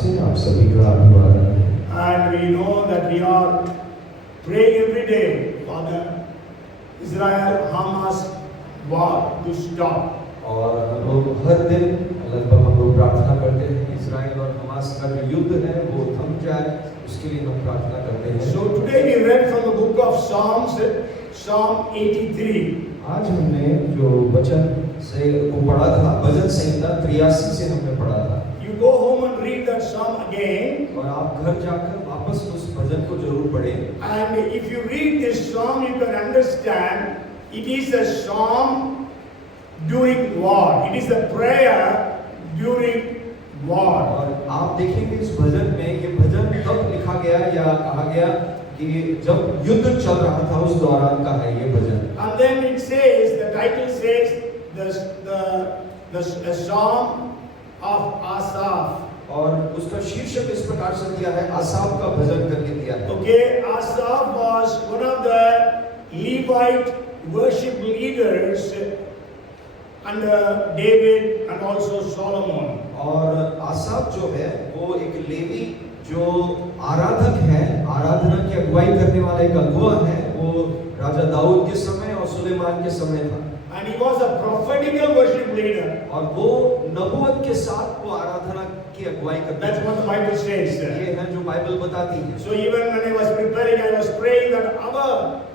से आप सभी का अभिवादन। And we know that we are praying every day for the Israel-Hamas war to stop. और हम लोग हर दिन लगभग हम लोग प्रार्थना करते हैं कि इजराइल और हमास का जो युद्ध है वो थम जाए, उसके लिए हम प्रार्थना करते हैं। So today we read from the book of Psalms, Psalm 83. आज हमने जो वचन से को पढ़ा था, भजन संहिता 83 से हमने पढ़ा था। You go home and read that psalm again. और आप घर जाकर वापस उस भजन को जरूर पढ़ें। And if you read this psalm, you can understand it is a psalm during war. It is a prayer during war. और आप देखेंगे इस भजन में, ये भजन तब लिखा गया या कहा गया कि जब युद्ध चल रहा था उस दौरान का है ये भजन। And then it says, the title says, the psalm of Asaph. और उसका शीर्षक इस प्रकार से दिया है, आसाफ का भजन करके दिया है। Okay, Asaph was one of the Levite worship leaders under David and also Solomon. और आसाफ जो है वो एक लेवी जो आराधक है, आराधना की अगुवाई करने वाला एक अगुवा है, वो राजा दाऊद के समय और सुलेमान के समय था। And he was a prophetical worship leader. और वो नबूवत के साथ वो आराधना की अगुवाई करता That's है। what the Bible says. ये है जो बाइबल बताती है। So even when I was preparing, I was praying that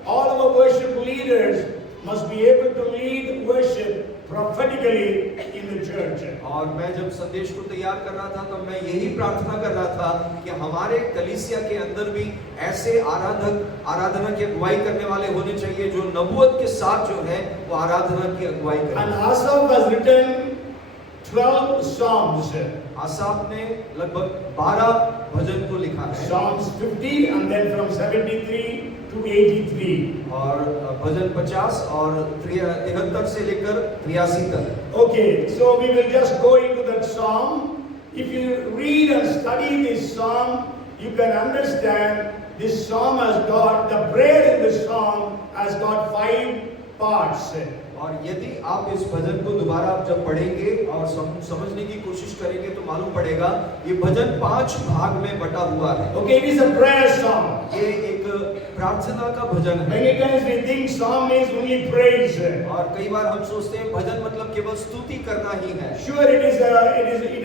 all our worship leaders must be able to lead worship prophetically in the church. और मैं जब संदेश को तैयार कर रहा था तो मैं यही प्रार्थना कर रहा था कि हमारे कलीसिया के अंदर भी ऐसे आराधना की अगुवाई करने वाले होने चाहिए जो नबूवत के साथ जो है वो आराधना की अगुवाई करें। And Asaph has written 12 psalms. आसाफ ने लगभग 12 भजन को लिखा है। Psalms 50 and then from 73 to 83. और भजन 50 और 73 से लेकर 83 तक। Okay, so we will just go into that psalm. If you read and study this psalm, you can understand this psalm has got, the prayer in this psalm has got 5 parts. और यदि आप इस भजन को दोबारा आप जब पढ़ेंगे और समझने की कोशिश करेंगे तो मालूम पड़ेगा ये भजन 5 भाग में बटा हुआ है। Okay, it is a prayer song. ये एक प्रार्थना का भजन है। Many times we think psalm means only praise. और कई बार हम सोचते हैं भजन मतलब केवल स्तुति करना ही है। Sure, it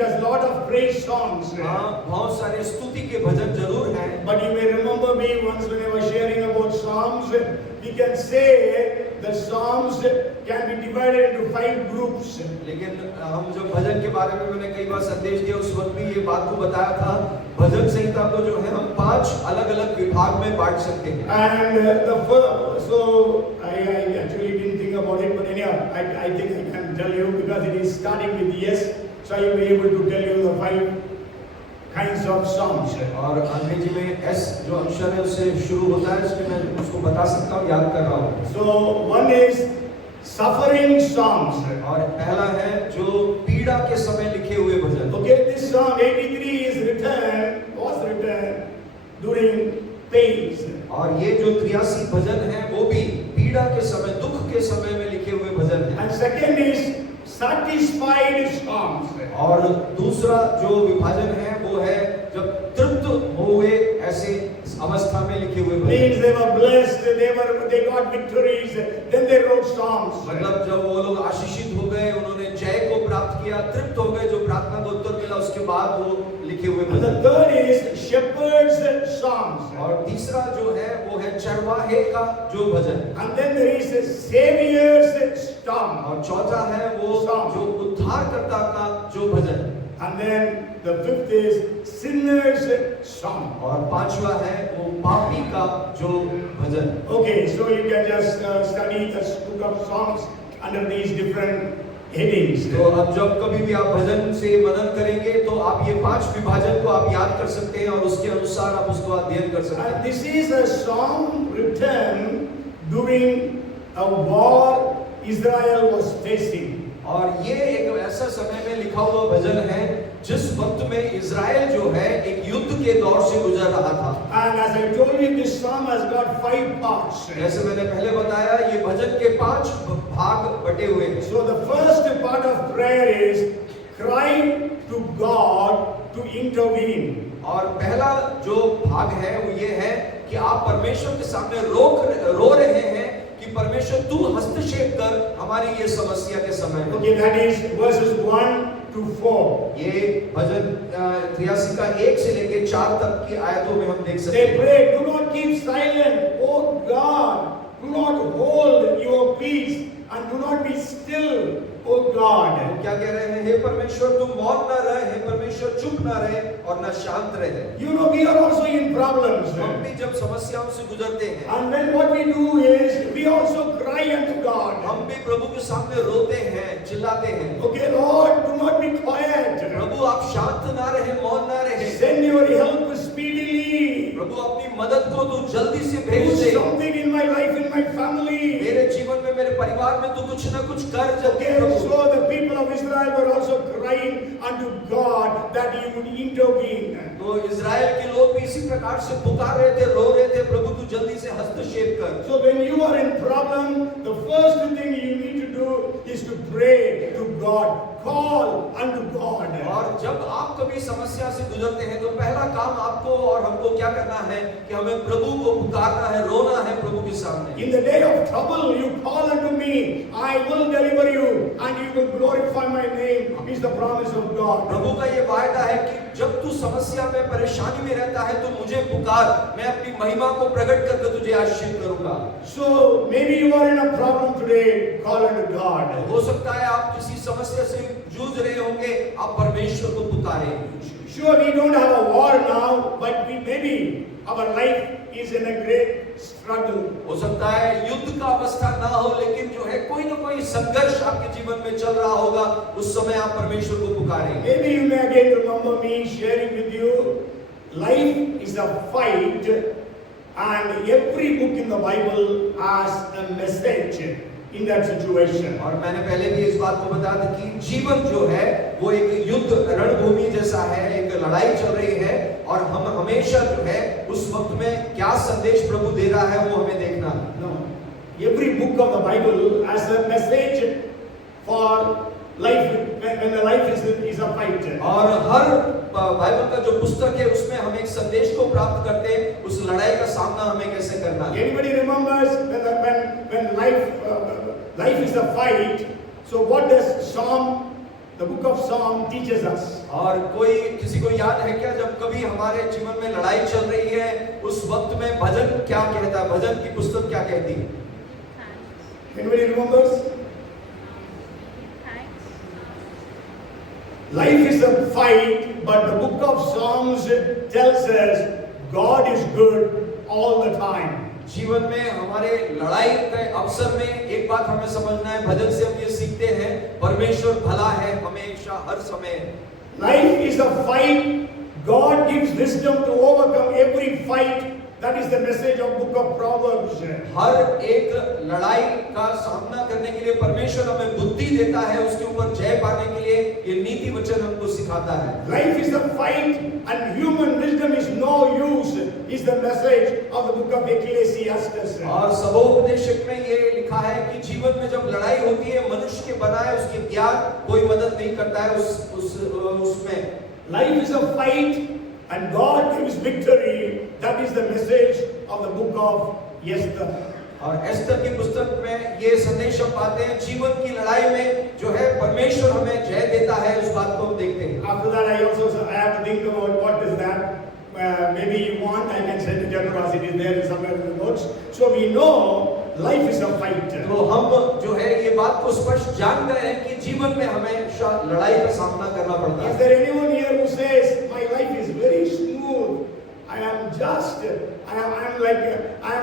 has lot of praise songs. हाँ, बहुत सारे स्तुति के भजन जरूर हैं। But you may remember me once when I was sharing about psalms. We can say the psalms can be divided into 5 groups. लेकिन हम जब भजन के बारे में मैंने कई बार संदेश दिया उस वक्त भी ये बात को बताया था, भजन संहिता को जो है हम 5 अलग-अलग विभाग में बांट सकते हैं। And so I actually didn't think about it, but anyhow I think I can tell you because it is starting with yes, so I will be able to tell you the 5 kinds of psalms. और अंग्रेजी में S जो अक्षर है उससे शुरू होता है, इसलिए मैं उसको बता सकता हूँ, याद कर रहा हूँ। So one is suffering psalms. और पहला है जो पीड़ा के समय लिखे हुए भजन। Okay, this psalm 83 was written during pains. और ये जो 83 भजन है वो भी पीड़ा के समय, दुख के समय में लिखे हुए भजन हैं। And second is satisfied psalms. और दूसरा जो विभाजन है वो है जब तृप्त हुए ऐसे अवस्था में लिखे हुए भजन। Means they were blessed, they got victories, then they wrote psalms. मतलब जब वो लोग आशीषित हो गए, उन्होंने जय को प्राप्त किया, तृप्त हो गए, जो प्रार्थना का उत्तर मिला, उसके बाद वो लिखे हुए And the bhajan. third is shepherds psalms. और तीसरा जो है वो है चरवाहे का जो भजन। And then there is a savior's psalm. और चौथा है वो जो उद्धारकर्ता का जो भजन। And then the fifth is sinners psalm. और पांचवा है वो पापी का जो भजन। Okay, so you can just study the book of Psalms under these different headings. तो अब जब कभी भी आप भजन से मनन करेंगे तो आप ये 5 विभाजन को आप याद कर सकते हैं और उसके अनुसार आप उसको अध्ययन कर सकते हैं। And this is a song written during a war Israel was facing. और ये एक ऐसा समय में लिखा हुआ भजन है जिस वक्त में इज़राइल जो है एक युद्ध के दौर से गुजर रहा था। And as I told you, this psalm has got 5 parts. जैसे मैंने पहले बताया ये भजन के 5 भाग बटे हुए हैं। So the first part of prayer is cry to God to intervene. और पहला जो भाग है वो ये है कि आप परमेश्वर के सामने रो रहे हैं कि परमेश्वर तू हस्तक्षेप कर हमारी ये समस्या के समय में। Okay, that is verses 1 to 4. ये भजन 83 का 1 से लेके 4 तक की आयतों में हम देख सकते They हैं। pray, do not keep silent, O God, do not hold your peace and do not be still, O God. क्या कह रहे हैं? हे परमेश्वर तुम मौन न रहे, हे परमेश्वर चुप न रहे और न शांत रहे। You know, we are also in problems. हम भी जब समस्याओं से गुजरते हैं, And then what we do is, we also cry unto God. हम भी प्रभु के सामने रोते हैं, चिल्लाते हैं। Okay, Lord, do not be quiet. प्रभु आप शांत ना रहे, मौन ना रहे। Send your help speedily. प्रभु अपनी मदद को तू जल्दी से Do भेज दे। something in my life, in my family. मेरे जीवन में, मेरे परिवार में तू कुछ ना कुछ कर जल्दी Okay, Prabhu. so the people of Israel were also crying unto God that He would intervene. तो इज़राइल के लोग भी इसी प्रकार से पुकार रहे थे, रो रहे थे, प्रभु तू जल्दी से हस्तक्षेप कर। So when you are in problem, the first thing you need to do is to pray to God, call unto God. और जब आप कभी समस्या से गुजरते हैं तो पहला काम आपको और हमको क्या करना है कि हमें प्रभु को पुकारना है, रोना है प्रभु के सामने। In the day of trouble, you call unto me, I will deliver you, and you will glorify my name, is the promise of God. प्रभु का ये वायदा है कि जब तू समस्या में, परेशानी में रहता है तो मुझे पुकार, मैं अपनी महिमा को प्रकट करके तुझे आशीष करूंगा। So maybe you are in a problem today, call unto God. हो सकता है आप किसी समस्या से जूझ रहे होंगे, आप परमेश्वर को पुकारें। Sure, we don't have a war now, but maybe our life is in a great struggle. हो सकता है युद्ध का अवस्था ना हो, लेकिन जो है कोई ना कोई संघर्ष आपके जीवन में चल रहा होगा, उस समय आप परमेश्वर को पुकारें। Maybe you may again remember me sharing with you, life is a fight, and every book in the Bible has a message in that situation. और मैंने पहले भी इस बात को बताया था कि जीवन जो है वो एक युद्ध रणभूमि जैसा है, एक लड़ाई चल रही है और हम हमेशा जो है उस वक्त में क्या संदेश प्रभु दे रहा है वो हमें देखना है। No, every book of the Bible has a message for life when the life is a fight. और हर बाइबल का जो पुस्तक है उसमें हम एक संदेश को प्राप्त करते हैं, उस लड़ाई का सामना हमें कैसे करना है। Anybody remembers when life is a fight? So what does the book of Psalm teaches us? और कोई किसी को याद है क्या जब कभी हमारे जीवन में लड़ाई चल रही है उस वक्त में भजन क्या कहता है, भजन की पुस्तक क्या कहती है? Anybody remembers? Life is a fight, but the book of Psalms tells us God is good all the time. जीवन में हमारे लड़ाई के अवसर में एक बात हमें समझना है, भजन से हम ये सीखते हैं परमेश्वर भला है हमेशा हर समय। Life is a fight. God gives wisdom to overcome every fight. That is the message of book of Proverbs. हर एक लड़ाई का सामना करने के लिए परमेश्वर हमें बुद्धि देता है, उसके ऊपर जय पाने के लिए ये नीति वचन हमको सिखाता है। Life is a fight and human wisdom is no use is the message of the book of Ecclesiastes. और सबोपदेशक में ये लिखा है कि जीवन में जब लड़ाई होती है मनुष्य के बनाए उसके ज्ञान कोई मदद नहीं करता है उसमें। Life is a fight and God gives victory. That is the message of the book of Esther. और एस्तर की पुस्तक में ये संदेश हम पाते हैं, जीवन की लड़ाई में जो है परमेश्वर हमें जय देता है, उस बात को हम देखते हैं। After that, I have to think about what is that. Maybe you want, I can send it across. It is there somewhere in the notes. So we know life is a fight. तो हम जो है ये बात को स्पष्ट जान गए हैं कि जीवन में हमें लड़ाई का सामना करना पड़ता है। Is there anyone here who says my life is very smooth? I am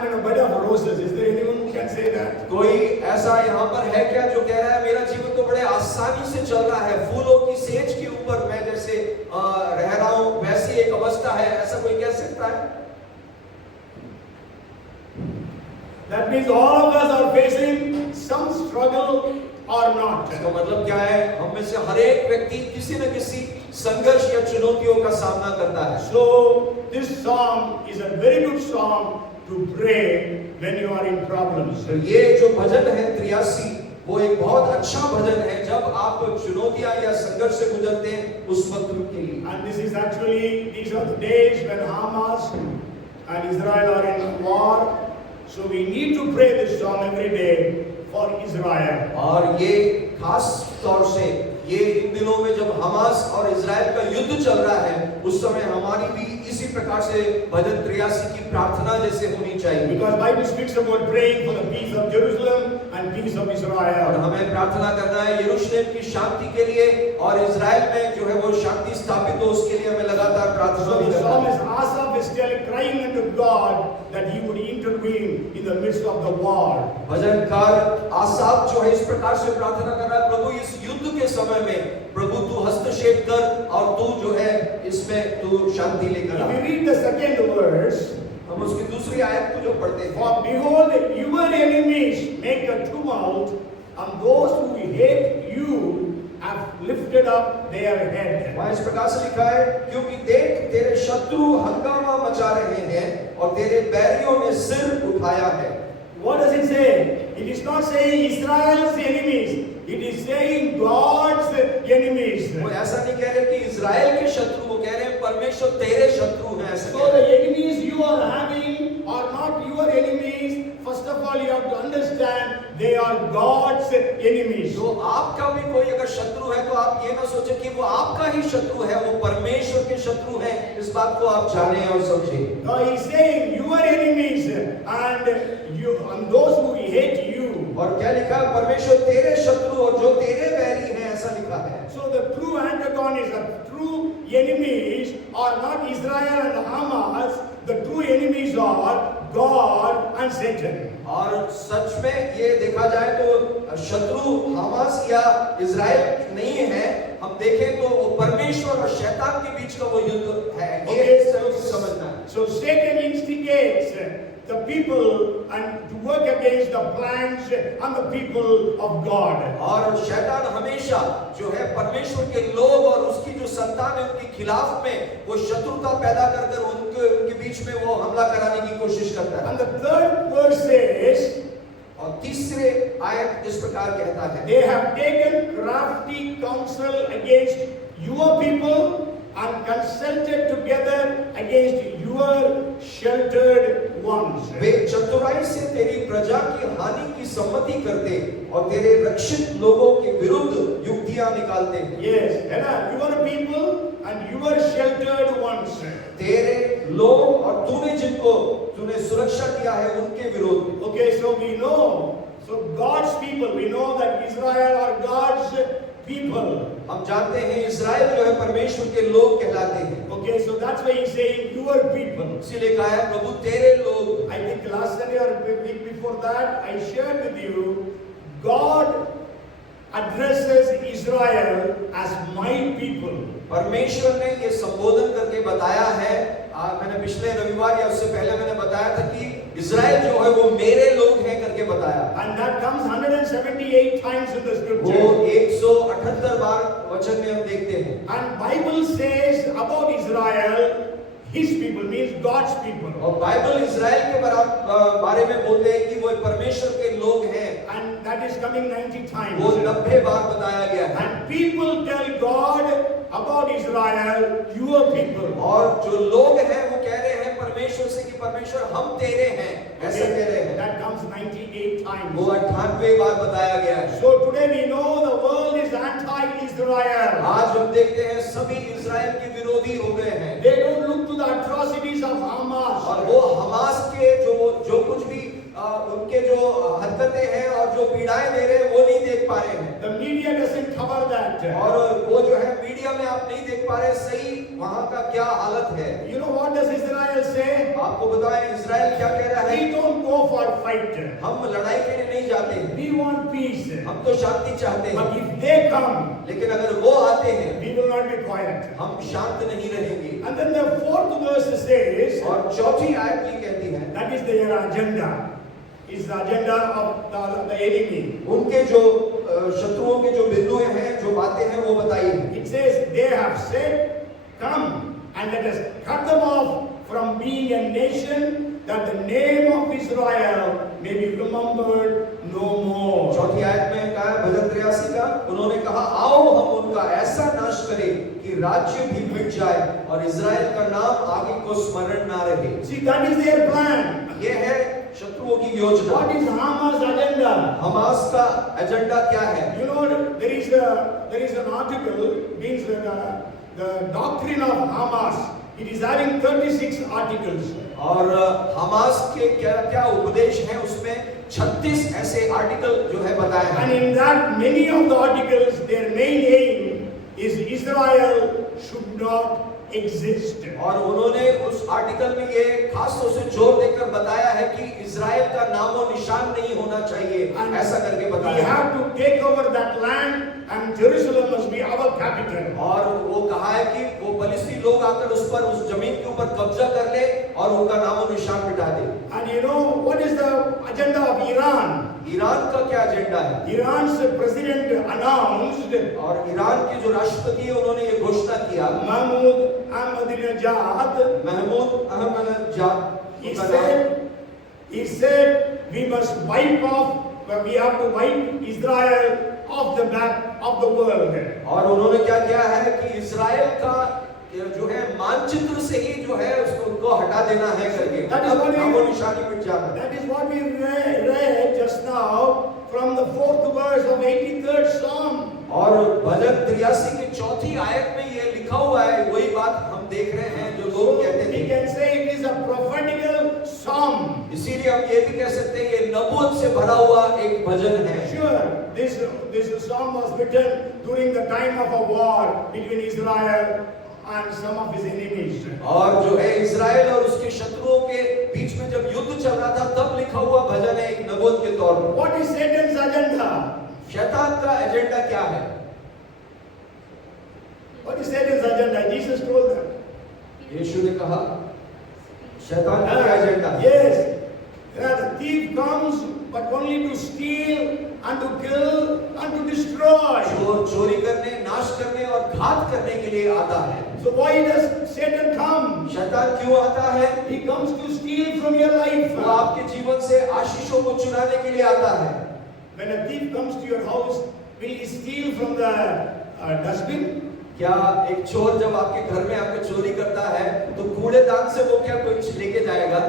in a bed of roses. Is there anyone who can say that? कोई ऐसा यहाँ पर है क्या जो कह रहा है मेरा जीवन तो बड़े आसानी से चल रहा है, फूलों की सेज के ऊपर मैं जैसे रह रहा हूँ वैसी एक अवस्था है, ऐसा कोई कह सकता है? That means all of us are facing some struggle or not. इसका मतलब क्या है? हम में से हर एक व्यक्ति किसी न किसी संघर्ष या चुनौतियों का सामना करता है। So this psalm is a very good psalm to pray when you are in problems. तो ये जो भजन है 83 वो एक बहुत अच्छा भजन है जब आप चुनौतियां या संघर्ष से गुजरते हैं उस वक्त के लिए। And this is actually, these are the days when Hamas and Israel are in war. So we need to pray this song every day for Israel. और ये खास तौर से ये इन दिनों में जब हमास और इजराइल का युद्ध चल रहा है उस समय हमारी भी इसी प्रकार से भजन 83 की प्रार्थना जैसे होनी चाहिए। Because Bible speaks about praying for the peace of Jerusalem and peace of और Israel. हमें प्रार्थना करना है यरूशलेम की शांति के लिए और इजराइल में जो है वो शांति स्थापित हो उसके लिए हमें लगातार प्रार्थना So भी the करना है। psalmist Asaph is still crying unto God that he would intervene in the midst of the war. भजनकार आसाफ जो है इस प्रकार से प्रार्थना कर रहा है, प्रभु इस युद्ध के समय में प्रभु तू हस्तक्षेप कर और तू जो है इसमें तू शांति लेकर आ। If we read the second verse, हम उसकी दूसरी आयत को जो पढ़ते हैं, for behold, your enemies make a tumult, and those who hate you have lifted up their head. वहाँ इस प्रकार से लिखा है, क्योंकि देख तेरे शत्रु हंगामा मचा रहे हैं और तेरे बैरियों ने सिर उठाया है। What does it say? It is not saying Israel's enemies. It is saying God's enemies. वो ऐसा नहीं कह रहे कि इजराइल के शत्रु, वो कह रहे हैं परमेश्वर तेरे शत्रु हैं ऐसा So कह the रहे हैं। enemies you are having are not your enemies. First of all, you have to understand they are God's enemies. तो आपका भी कोई अगर शत्रु है तो आप ये ना सोचें कि वो आपका ही शत्रु है, वो परमेश्वर के शत्रु हैं। इस बात को आप जानें और समझें। Now he is saying your enemies and those who hate you. और क्या लिखा है? परमेश्वर तेरे शत्रु और जो तेरे बैरी हैं ऐसा लिखा है। So the true antagonist, the true enemies are not Israel and Hamas. The true enemies are God and Satan. और सच में ये देखा जाए तो शत्रु हमास या इजराइल नहीं है, हम देखें तो वो परमेश्वर और शैतान के बीच का वो युद्ध है। ये समझना है। So Satan instigates the people and to work against the plans and the people of God. और शैतान हमेशा जो है परमेश्वर के लोग और उसकी जो संतान है उनके खिलाफ में वो शत्रुता पैदा कर उनके बीच में वो हमला कराने की कोशिश करता है। And the third verse says, और तीसरे आयत इस प्रकार कहता है, they have taken crafty counsel against your people and consulted together against your sheltered ones. वे चतुराई से तेरी प्रजा की हानि की सम्मति करते और तेरे रक्षित लोगों के विरुद्ध युक्तियां निकालते हैं। Yes, your people and your sheltered ones. तेरे लोग और तूने जिनको तूने सुरक्षा दिया है उनके विरुद्ध। Okay, so we know, so God's people, we know that Israel are God's people. हम जानते हैं इजराइल जो है परमेश्वर के लोग कहलाते हैं। Okay, so that's why he's saying your people. इसीलिए कहा है प्रभु तेरे लोग। I think last Sunday or week before that, I shared with you, God addresses Israel as my people. परमेश्वर ने ये संबोधन करके बताया है, मैंने पिछले रविवार या उससे पहले मैंने बताया था कि इजराइल जो है वो मेरे लोग हैं करके बताया। And that comes 178 times in the scripture. वो 178 बार वचन में हम देखते हैं। And Bible says about Israel, his people means God's people. और बाइबल इजराइल के बारे में बोलते हैं कि वो परमेश्वर के लोग हैं। And that is coming 90 times. वो 90 बार बताया गया है। And people tell God about Israel, your people. और जो लोग हैं वो कह रहे हैं परमेश्वर से कि परमेश्वर हम तेरे हैं, ऐसा कह रहे हैं। That comes 98 times. वो 98 बार बताया गया है। So today we know the world is anti-Israel. आज हम देखते हैं सभी इजराइल के विरोधी हो गए हैं। They don't look to the atrocities of Hamas. और वो हमास के जो कुछ भी उनके जो हरकतें हैं और जो पीड़ाएं दे रहे हैं वो नहीं देख पा रहे हैं। The media doesn't cover that. और वो जो है मीडिया में आप नहीं देख पा रहे सही वहां का क्या हालत है। You know what does Israel say? आपको बताएं इजराइल क्या कह रहा है? We don't go for fight. हम लड़ाई के लिए नहीं जाते हैं, We want peace. हम तो शांति चाहते हैं। But if they come, लेकिन अगर वो आते हैं we will not be quiet. हम शांत नहीं रहेंगे। And then the fourth verse says, और चौथी आयत ये कहती है, that is their agenda. Is the agenda of the enemy. उनके जो शत्रुओं के जो बिंदु हैं, जो बातें हैं वो बताइए। It says they have said, come and let us cut them off from being a nation, that the name of Israel may be remembered no more. चौथी आयत में कहा उन्होंने कहा आओ हम उनका ऐसा नाश करें कि राज्य भी मिट जाए और इज़राइल का नाम आगे को स्मरण ना रहे। See, that is their plan. ये है शत्रुओं की योजना। What is Hamas' agenda? Hamas का एजेंडा क्या है? You know, there is an article, means the doctrine of Hamas. It is having 36 articles. और हमास के क्या क्या उपदेश हैं उसमें 36 ऐसे आर्टिकल जो है बताए हैं। And in that, many of the articles, their main aim is Israel should not exist. और उन्होंने उस आर्टिकल में ये खास तौर से जोर देकर बताया है कि इज़राइल का नामो निशान नहीं होना चाहिए, ऐसा करके We बताया। have to take over that land and Jerusalem must be our capital. और वो कहा है कि वो फलिस्ती लोग आकर उस पर उस जमीन के ऊपर कब्जा कर ले और उनका नामो निशान मिटा दे। And you know what is the agenda of Iran? Iran का क्या एजेंडा है? Iran's president announced और ईरान के जो राष्ट्रपति है उन्होंने ये घोषणा किया, Mahmoud Ahmadinejad. Mahmoud Ahmadinejad, He said we must wipe off, we have to wipe Israel off the map of the world. और उन्होंने क्या किया है कि इज़राइल का जो है मानचित्र से ही जो है उसको हटा देना है करके, नामो निशानी मिट जाना। That is what we read just now from the 4th verse of 83rd Psalm. और भजन 83 की 4थी आयत में ये लिखा हुआ है, वही बात हम देख रहे हैं जो लोग कहते We थे। can say it is a prophetical psalm. इसीलिए हम ये भी कह सकते हैं ये नबूवत से भरा हुआ एक भजन है। Sure, this psalm was written during the time of a war between Israel and some of his enemies. और जो है इज़राइल और उसके शत्रुओं के बीच में जब युद्ध चल रहा था तब लिखा हुआ भजन है एक नबूवत के तौर पर। What is Satan's agenda? शैतान का एजेंडा क्या है? What is Satan's agenda? Jesus told them. यीशु ने कहा शैतान का क्या agenda? Yes. The thief comes but only to steal and to kill and to destroy. चोर चोरी करने, नाश करने और घात करने के लिए आता है। So why does Satan come? शैतान क्यों आता है? He comes to steal from your life. वो आपके जीवन से आशीषों को चुराने के लिए आता है। When a thief comes to your house, will he steal from the dustbin? क्या एक चोर जब आपके घर में आकर चोरी करता है तो कूड़ेदान से वो क्या कुछ लेके जाएगा?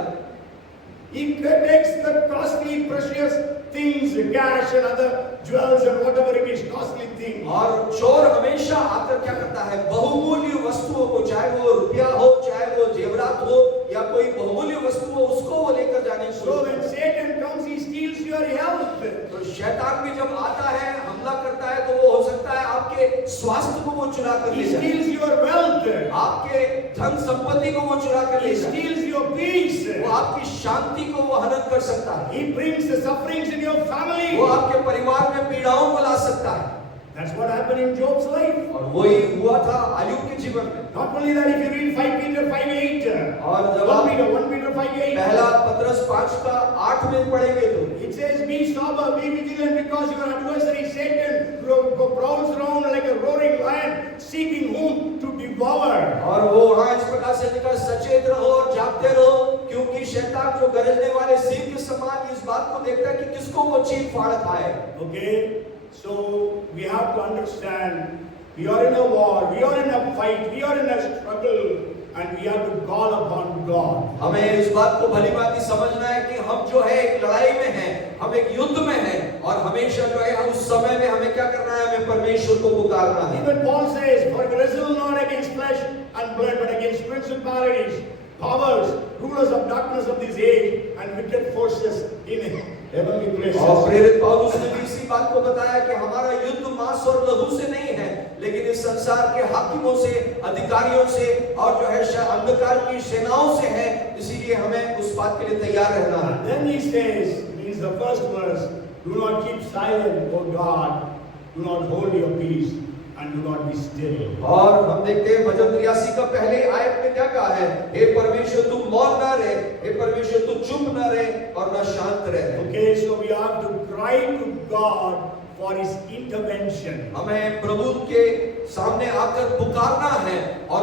He takes the costly, precious things, cash and other jewels and whatever it is, costly things. और चोर हमेशा आकर क्या करता है? बहुमूल्य वस्तुओं को, चाहे वो रुपया हो, चाहे वो जेवरात हो या कोई बहुमूल्य वस्तु हो, उसको वो लेकर जाने की So when Satan comes, he steals your health. तो शैतान भी जब आता है, हमला करता है, तो वो हो सकता है आपके स्वास्थ्य को वो चुरा कर ले He जाए, steals your wealth. आपके धन संपत्ति को वो चुरा कर He ले जाए, steals your peace. वो आपकी शांति को वो हनन कर सकता है, He brings the sufferings in your family. वो आपके परिवार में पीड़ाओं को ला सकता है। That's what happened in Job's life. और वही हुआ था अय्यूब के जीवन में। Not only that, if you read 5 Peter 5:8, और जब आप 1 Peter 5:8, पहला पत्रस 5 का 8 में पढ़ेंगे तो it says, "Be sober, be vigilant, because your adversary Satan prowls around like a roaring lion, seeking whom to devour." और वो वहाँ इस प्रकार से लिखा, सचेत रहो और जागते रहो, क्योंकि शैतान जो गरजने वाले सिंह के समान इस बात को देखता है कि किसको वो चीर फाड़ खाए। Okay, so we have to understand we are in a war, we are in a fight, we are in a struggle, and we have to call upon God. हमें इस बात को भली भांति समझना है कि हम जो है एक लड़ाई में हैं, हम एक युद्ध में हैं, और हमेशा जो है उस समय में हमें क्या करना है? हमें परमेश्वर को पुकारना है। Even Paul says, "For we wrestle not against flesh and blood, but against principalities, powers, rulers of darkness of this age, and wicked forces in heavenly places." और प्रेरित पौलुस ने भी इसी बात को बताया कि हमारा युद्ध मांस और लहू से नहीं है, लेकिन इस संसार के हाकिमों से, अधिकारियों से और जो है अंधकार की सेनाओं से है। इसीलिए हमें उस बात के लिए तैयार रहना है। Then he says, means the first verse, "Do not keep silent, O God, do not hold your peace, and do not be still." और हम देखते हैं भजन 83 का पहले आयत में क्या कहा है? हे परमेश्वर तुम मौन ना रहे, हे परमेश्वर तू चुप ना रहे और ना शांत रहे। Okay, so we have to cry to God for His intervention. हमें प्रभु के सामने आकर पुकारना है और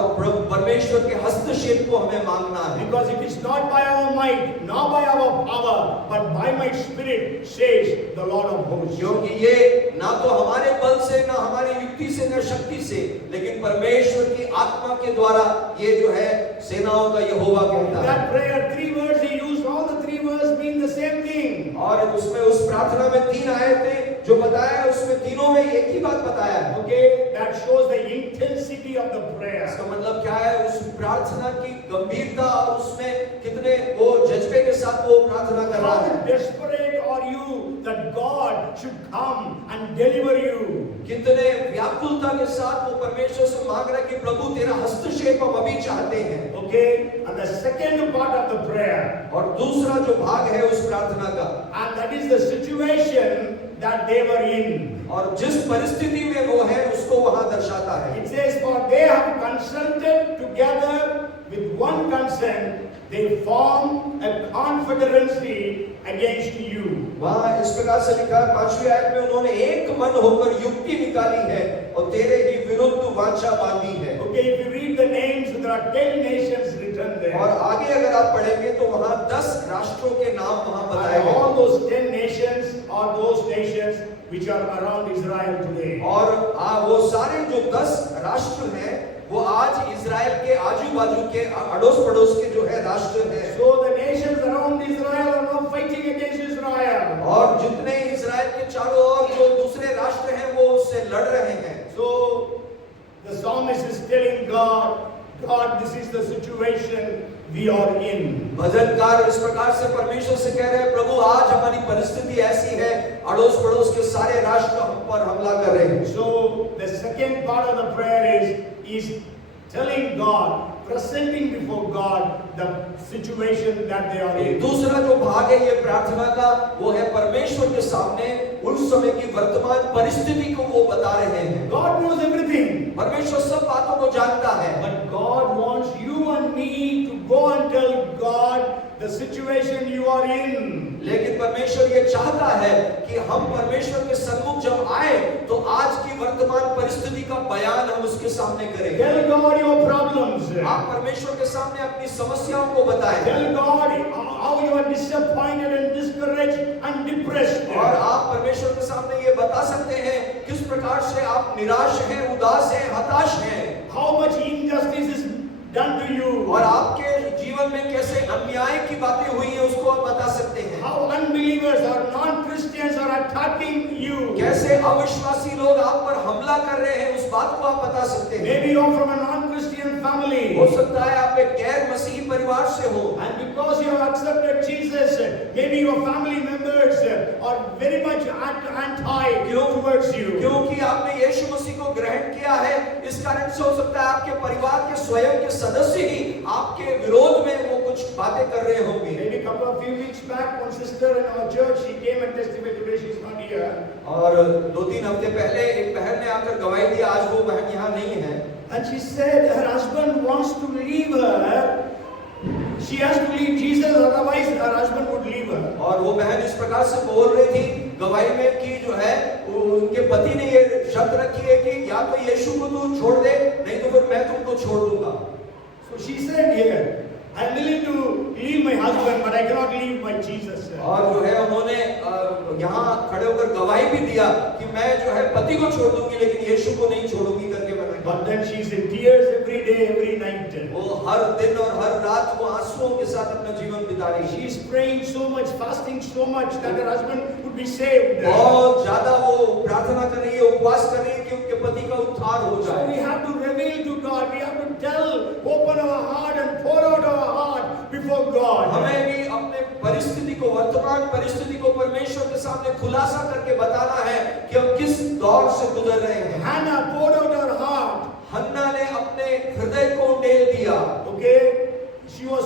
परमेश्वर के हस्तक्षेप को हमें मांगना है। Because it is not by our might, not by our power, but by my Spirit, says the Lord of hosts. क्योंकि ये ना तो हमारे बल से, ना हमारी युक्ति से, ना शक्ति से, लेकिन परमेश्वर की आत्मा के द्वारा ये जो है सेनाओं का यहोवा कहता है। That prayer, 3 words He used, all the 3 words mean the same thing. और उसमें उस प्रार्थना में 3 आयतें जो बताया है, उसमें तीनों में एक ही बात बताया है। Okay, that shows the intensity of the prayer. इसका मतलब क्या है? उस प्रार्थना की गंभीरता और उसमें कितने वो जज्बे के साथ वो प्रार्थना कर रहा है। How desperate are you that God should come and deliver you? कितने व्याकुलता के साथ वो परमेश्वर से मांग रहा है कि प्रभु तेरा हस्तक्षेप हम अभी चाहते हैं। Okay, and the second part of the prayer, और दूसरा जो भाग है उस प्रार्थना का, and that is the situation that they were in. और जिस परिस्थिति में वो है उसको वहां दर्शाता है। It says, for they have consulted together with one consent, they form a confederacy against you. वहां इस प्रकार से लिखा है 5वीं आयत में, उन्होंने एक मन होकर युक्ति निकाली है और तेरे ही विरुद्ध वाचा बांधी है। Okay, if you read the names, there are 10 nations written there. और आगे अगर आप पढ़ेंगे तो वहां 10 राष्ट्रों के नाम वहां बताए And all गए। those 10 nations are those nations which are around Israel today. और वो सारे जो 10 राष्ट्र हैं वो आज इजराइल के आजू बाजू के अड़ोस पड़ोस के जो है राष्ट्र हैं। So the nations around Israel are now fighting against Israel. और जितने इजराइल के चारों ओर जो दूसरे राष्ट्र हैं वो उससे लड़ रहे हैं। So the psalmist is telling God, God, this is the situation we are in. भजनकार इस प्रकार से परमेश्वर से कह रहे हैं, प्रभु आज हमारी परिस्थिति ऐसी है, अड़ोस पड़ोस के सारे राष्ट्र हम पर हमला कर रहे हैं। So the second part of the prayer is telling God, presenting before God the situation that they are in. दूसरा जो भाग है ये प्रार्थना का, वो है परमेश्वर के सामने उस समय की वर्तमान परिस्थिति को वो बता रहे हैं। God knows everything. परमेश्वर सब बातों को जानता है। But God wants you and me to go and tell God the situation you are in. लेकिन परमेश्वर ये चाहता है कि हम परमेश्वर के सन्मुख जब आए तो आज की वर्तमान परिस्थिति का बयान हम उसके सामने करें। Tell God your problems. आप परमेश्वर के सामने अपनी समस्याओं को बताएं। Tell God how you are disappointed and discouraged and depressed. और आप परमेश्वर के सामने ये बता सकते हैं किस प्रकार से आप निराश हैं, उदास हैं, हताश हैं। How much injustice is done to you. और आपके जीवन में कैसे अन्याय की बातें हुई हैं उसको आप बता सकते हैं। How unbelievers or non-Christians are attacking you. कैसे अविश्वासी लोग आप पर हमला कर रहे हैं उस बात को आप बता सकते हैं। Maybe you are from a non-Christian family. हो सकता है आप एक गैर मसीही परिवार से हो। And because you have accepted Jesus, maybe your family members are very much anti towards you. क्योंकि आपने यीशु मसीह को ग्रहण किया है, इस कारण से हो सकता है आपके परिवार के स्वयं के सदस्य ही आपके विरोध में वो कुछ बातें कर रहे होंगे। Maybe a few weeks back, one sister in our church, she came and testified. Today she is not here. और 2-3 हफ्ते पहले एक बहन ने आकर गवाही दी, आज वो बहन यहाँ नहीं है। And she said her husband wants to leave her. She has to leave Jesus, otherwise her husband would leave her. और वो बहन इस प्रकार से बोल रही थी गवाही में कि जो है उनके पति ने ये शर्त रखी है कि या तो यीशु को तू छोड़ दे, नहीं तो फिर मैं तुमको छोड़ दूंगा। So she said, "Yeah, I am willing to leave my husband, but I cannot leave my Jesus." और जो है उन्होंने यहाँ खड़े होकर गवाही भी दिया कि मैं जो है पति को छोड़ दूंगी लेकिन यीशु को नहीं छोड़ूंगी करके मैंने। But then she is in tears every day, every night. वो हर दिन और हर रात वो आंसुओं के साथ अपना जीवन बिता रही She है। is praying so much, fasting so much that her husband would be saved. बहुत ज्यादा वो प्रार्थना कर रही है, उपवास कर रही है कि उनके पति का उद्धार हो So we जाए। have to reveal to God. We have to tell, open our heart and pour out our heart before God. हमें भी अपने परिस्थिति को, वर्तमान परिस्थिति को परमेश्वर के सामने खुलासा करके बताना है कि हम किस दौर से गुजर रहे हैं। Hannah poured out her heart. हन्ना ने अपने हृदय को उंडेल दिया। Okay, she was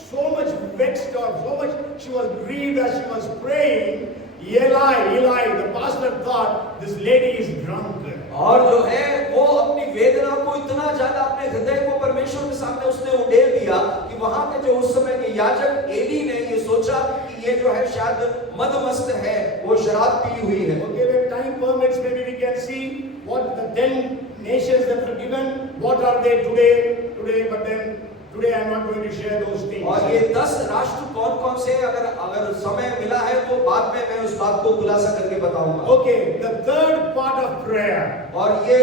so much vexed or so much she was grieved as she was praying. Eli, the pastor thought this lady is drunk. और जो है वो अपनी वेदना को इतना ज्यादा अपने हृदय को परमेश्वर के सामने उसने उंडेल दिया कि वहां के जो उस समय के याजक एली ने ये सोचा कि ये जो है शायद मदमस्त है, वो शराब पी हुई है। Okay, when time permits, maybe we can see what the 10 nations that were given, what are they today, but then today I am not going to share those things. और ये 10 राष्ट्र कौन कौन से हैं, अगर समय मिला है तो बाद में मैं उस बात को खुलासा करके बताऊंगा. Okay, the third part of prayer. और ये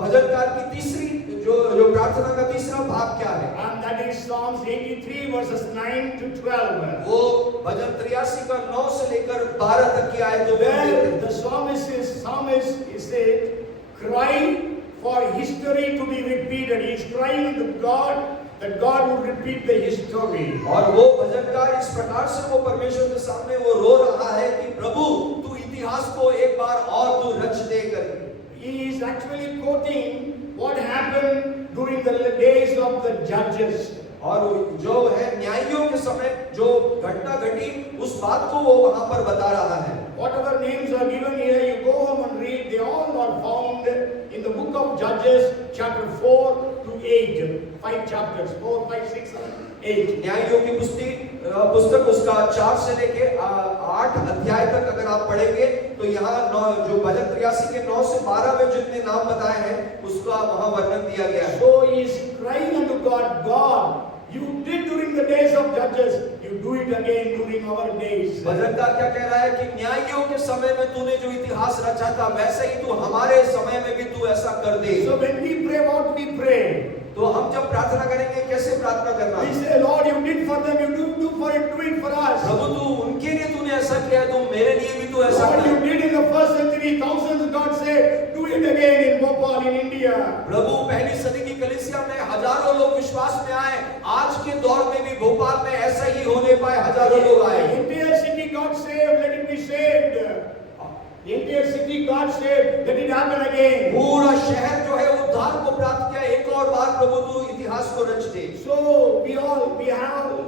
भजनकार की तीसरी जो प्रार्थना का तीसरा भाग क्या है? And that is Psalms 83 verses 9 to 12. वो भजन 83 का 9 से लेकर 12 तक की आयतों में Where the psalmist is said, cry for history to be repeated. He is crying to God that God would repeat the history. और वो भजनकार इस प्रकार से वो परमेश्वर के सामने वो रो रहा है कि प्रभु तू इतिहास को एक बार और तू रच दे करके. He is actually quoting what happened during the days of the judges. और जो है न्यायियों के समय जो घटना घटी उस बात को वो वहां पर बता रहा है. Whatever names are given here, you go home and read. They all are found in the book of Judges, chapter 4 to 8. 5 chapters, 4, 5, 6, 8. न्यायियों की पुस्तक उसका 4 से लेके 8 अध्याय तक अगर आप पढ़ेंगे तो यहाँ जो भजन 83 के 9 से 12 में जितने नाम बताए हैं उसका वहाँ वर्णन दिया गया है. So he is crying unto God, God, you did during the days of judges, you do it again during our days. भजनकार क्या कह रहा है कि न्यायियों के समय में तूने जो इतिहास रचा था वैसे ही तू हमारे समय में भी तू ऐसा कर दे. So when we pray, what we pray? तो हम जब प्रार्थना करेंगे कैसे प्रार्थना करना? We say, Lord, you did for them, you do it for us. प्रभु तू उनके लिए तूने ऐसा किया, तू मेरे लिए भी तू ऐसा What कर. you did in the first century, thousands, God said, do it again in Bhopal, in India. प्रभु पहली सदी की कलीसिया में हजारों लोग विश्वास में आए. आज के दौर में भी भोपाल में ऐसा ही होने पाए, हजारों लोग आए. The entire city got saved, let it be saved. The entire city got saved, let it happen again. पूरा शहर जो है उद्धार को प्राप्त किया. एक और बार प्रभु तू इतिहास को रच दे. So we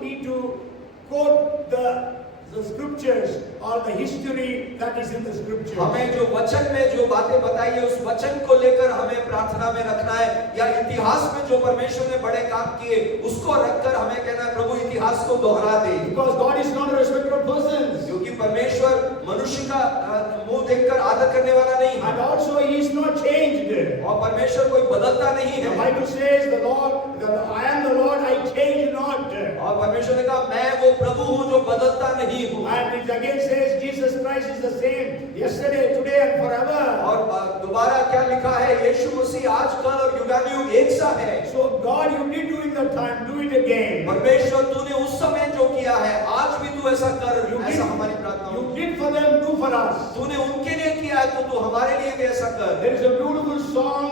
need to quote the scriptures or the history that is in the scripture. हमें जो वचन में जो बातें बताई है उस वचन को लेकर हमें प्रार्थना में रखना है, या इतिहास में जो परमेश्वर ने बड़े काम किए उसको रखकर हमें कहना है प्रभु इतिहास को दोहरा दे. Because God is not a respecter of persons. क्योंकि परमेश्वर मनुष्य का मुंह देखकर आदर करने वाला नहीं है. And also he is not changed. और परमेश्वर कोई बदलता नहीं The है. Bible says the Lord, that I am the Lord, I change not. और परमेश्वर ने कहा मैं वो प्रभु हूँ जो बदलता नहीं हूँ. And it again says Jesus Christ is the same yesterday, today and forever. और दोबारा क्या लिखा है? यीशु मसीह आज कल और युगानुयुग एक सा है. So God, you did during that time, do it again. परमेश्वर तूने उस समय जो किया है आज भी तू ऐसा कर. ऐसा हमारी प्रार्थना हो. You did for them, do for us. तूने उनके लिए किया है तो तू हमारे लिए भी ऐसा कर. There is a beautiful song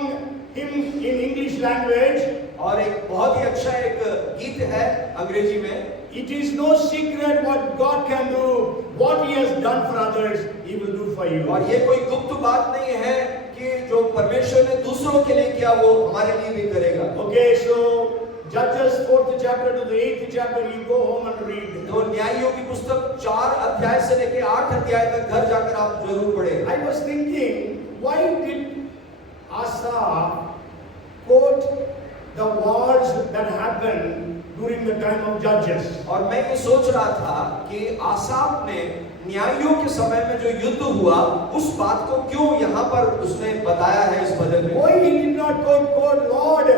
in English language. और एक बहुत ही अच्छा एक गीत है अंग्रेजी में. It is no secret what God can do. What He has done for others, He will do for you. और ये कोई गुप्त बात नहीं है कि जो परमेश्वर ने दूसरों के लिए किया वो हमारे लिए भी करेगा. Okay, so Judges 4th chapter to the 8th chapter, you go home and read. तो न्यायियों की पुस्तक 4 अध्याय से लेके 8 अध्याय तक घर जाकर आप जरूर पढ़ें. I was thinking, why did Asa quote the wars that happened during the time of Judges? और मैं ये सोच रहा था कि आसाफ ने न्यायियों के समय में जो युद्ध हुआ उस बात को क्यों यहाँ पर उसने बताया है इस भजन में. Why he did not quote Lord,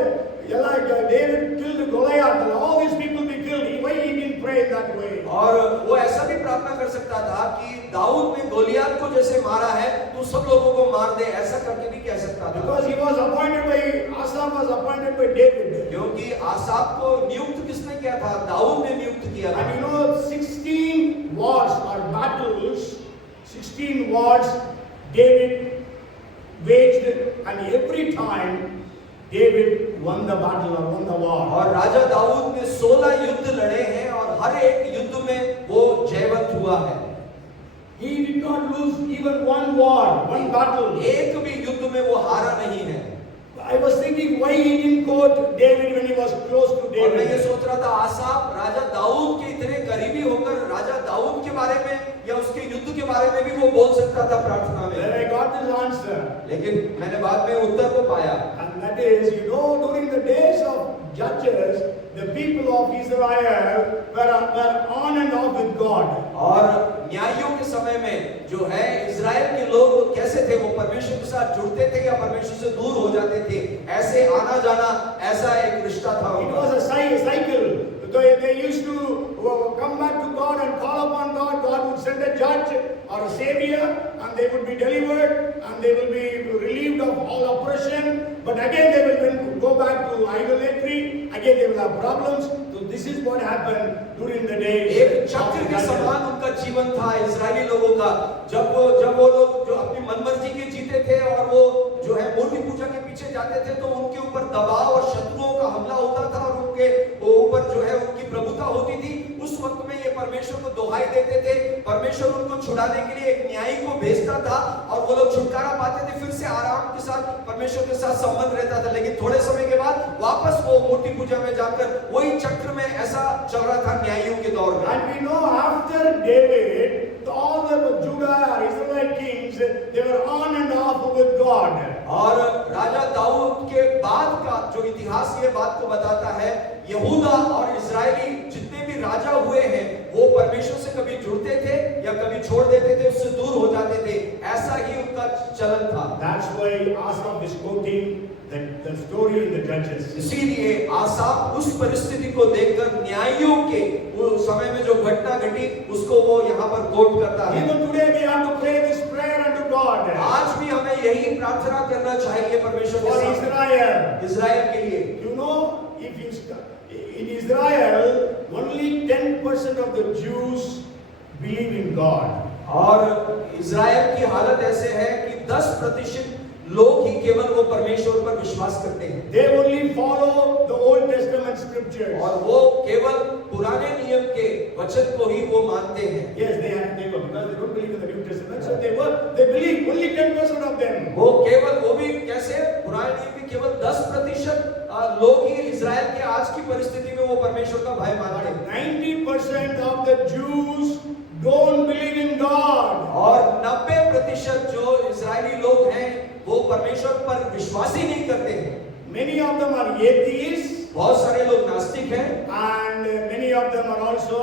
like David killed Goliath and all these people be killed? Why he didn't pray that way? और वो ऐसा भी प्रार्थना कर सकता था कि दाऊद ने गोलियत को जैसे मारा है तू सब लोगों को मार दे, ऐसा करके भी कह सकता था. Because he was appointed by Asa, was appointed by David. क्योंकि आसाफ को नियुक्त किसने किया था? दाऊद ने नियुक्त किया था. And you know, 16 wars or battles, 16 wars David waged, and every time David won the battle or won the war. और राजा दाऊद ने 16 युद्ध लड़े हैं और हर एक युद्ध में वो जयवंत हुआ है. He did not lose even one war, one battle. एक भी युद्ध में वो हारा नहीं है. I was thinking why he didn't quote David when he was close to और मैं ये David. सोच रहा था आसाफ राजा दाऊद के इतने करीबी होकर राजा दाऊद के बारे में या उसके युद्ध के बारे में भी वो बोल सकता था प्रार्थना Then में. I got this answer. लेकिन मैंने बाद में उत्तर को पाया. And that is, you know, during the days of Judges, the people of Israel were on and off with God. और न्यायियों के समय में जो है इजराइल के लोग कैसे थे, वो परमेश्वर के साथ जुड़ते थे या परमेश्वर से दूर हो जाते थे, ऐसे आना जाना, ऐसा एक रिश्ता था It उनका। was a cycle. They used to come back to God and call upon God. God would send a judge or a savior, and they would be delivered, and they will be relieved of all oppression. But again, they will then go back to idolatry. Again, they will have problems. So this is what happened during the days. एक चक्र के समान उनका जीवन था Israeli लोगों का। जब वो लोग जो अपनी मनमर्जी के जीते थे और वो जो है मूर्ति पूजा के पीछे जाते थे, तो उनके ऊपर दबाव और शत्रुओं का हमला होता था और उनके ऊपर जो है उनकी प्रभुता होती थी। उस वक्त में ये परमेश्वर को दुहाई देते थे, परमेश्वर उनको छुड़ाने के लिए एक न्यायी को भेजता था और वो लोग छुटकारा पाते थे, फिर से आराम के साथ परमेश्वर के साथ संबंध रहता था। लेकिन थोड़े समय के बाद वापस वो मूर्ति पूजा में जाकर वही चक्र में ऐसा चल रहा था न्यायियों के दौर में। And we know after David, all the Judah or Israelite kings, they were on and off with God. और राजा दाऊद के बाद का जो इतिहास ये बात को बताता है, यहूदा और इजरायली जितने भी राजा हुए हैं, वो परमेश्वर से कभी जुड़ते थे या कभी छोड़ देते थे, उससे दूर हो जाते थे, ऐसा ही उनका चलन था। That's why Asaph is quoting the story in the Judges. इसीलिए आसाफ उस परिस्थिति को देखकर न्यायियों के उस समय में जो घटना घटी उसको वो यहाँ पर कोट करता है। Even today we have to pray this prayer unto God. आज भी हमें यही प्रार्थना करना चाहिए परमेश्वर के For सामने, Israel. इजराइल के लिए। You know, in Israel, only 10% of the Jews believe in God. और इजराइल की हालत ऐसे है कि 10% लोग ही केवल वो परमेश्वर पर विश्वास करते हैं। They only follow the Old Testament scriptures. और वो केवल पुराने नियम के वचन को ही वो मानते हैं। Yes, they were, because they don't believe in the New Testament, so they believe only 10% of them. वो भी कैसे, पुराने नियम के केवल 10% लोग ही इजराइल के आज की परिस्थिति में वो परमेश्वर का भय मानते हैं। 90% of the Jews don't believe in God. और 90% जो इजरायली लोग हैं वो परमेश्वर पर विश्वास ही नहीं करते हैं। Many of them are atheists, बहुत सारे लोग नास्तिक हैं, and many of them are also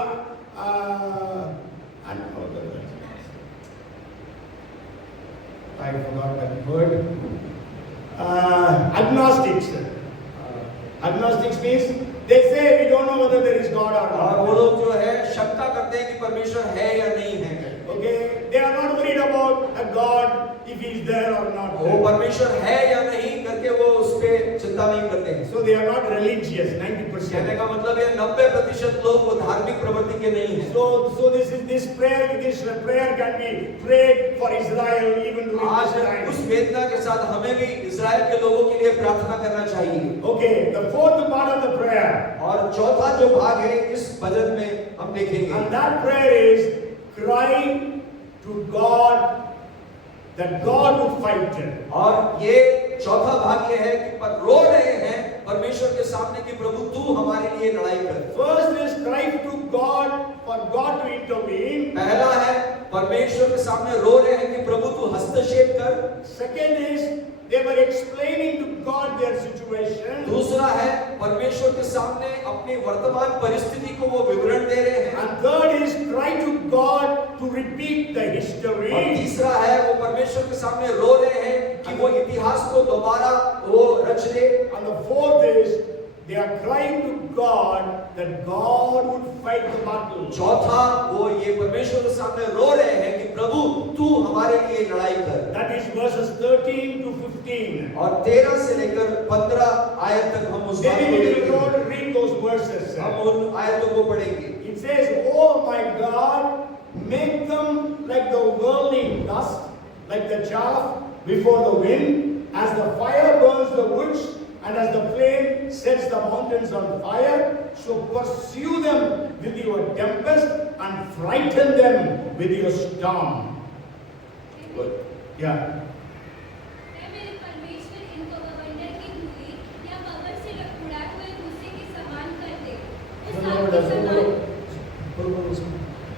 I forgot that word. Agnostics. Agnostics means they say we don't know whether there is God or और not. वो लोग जो है शंका करते हैं कि परमेश्वर है या नहीं है। Okay, they are not worried about a God if he is there or not. वो परमेश्वर है या नहीं करके वो उस पे चिंता नहीं करते हैं। So they are not religious. 90%. कहने का मतलब ये 90% लोग वो धार्मिक प्रवृत्ति के नहीं हैं। So this prayer can be prayed for Israel even during आज this time. उस वेदना के साथ हमें भी इजराइल के लोगों के लिए प्रार्थना करना चाहिए। Okay, the fourth part of the prayer, और चौथा जो भाग है इस भजन में हम देखेंगे, and that prayer is cry to God that God would fight. और ये चौथा भाग ये है कि पर रो रहे हैं परमेश्वर के सामने कि प्रभु तू हमारे लिए लड़ाई कर। First is cry to God for God to intervene. पहला है परमेश्वर के सामने रो रहे हैं कि प्रभु तू हस्तक्षेप कर। Second is they were explaining to God their situation. दूसरा है परमेश्वर के सामने अपनी वर्तमान परिस्थिति को वो विवरण दे रहे हैं। And third is cry to God to repeat the और history. तीसरा है वो परमेश्वर के सामने रो रहे हैं कि वो इतिहास को दोबारा वो रच दे। And the fourth is they are crying to God that God would fight the battle. चौथा वो ये परमेश्वर के सामने रो रहे हैं कि प्रभु तू हमारे लिए लड़ाई कर। That is verses 13 to 15. और 13 से लेकर 15 आयत तक हम उस बात को Maybe we देखेंगे। will read those verses. हम उन आयतों को पढ़ेंगे। It says, "Oh my God, make them like the whirling dust, like the chaff before the wind, as the fire burns the woods, and as the flame sets the mountains on fire. So pursue them with your tempest and frighten them with your storm." Yeah. मैं मेरे परमेश्वर इनको governor की धूली या बबर से उड़ाए हुए भूसे के समान कर दे।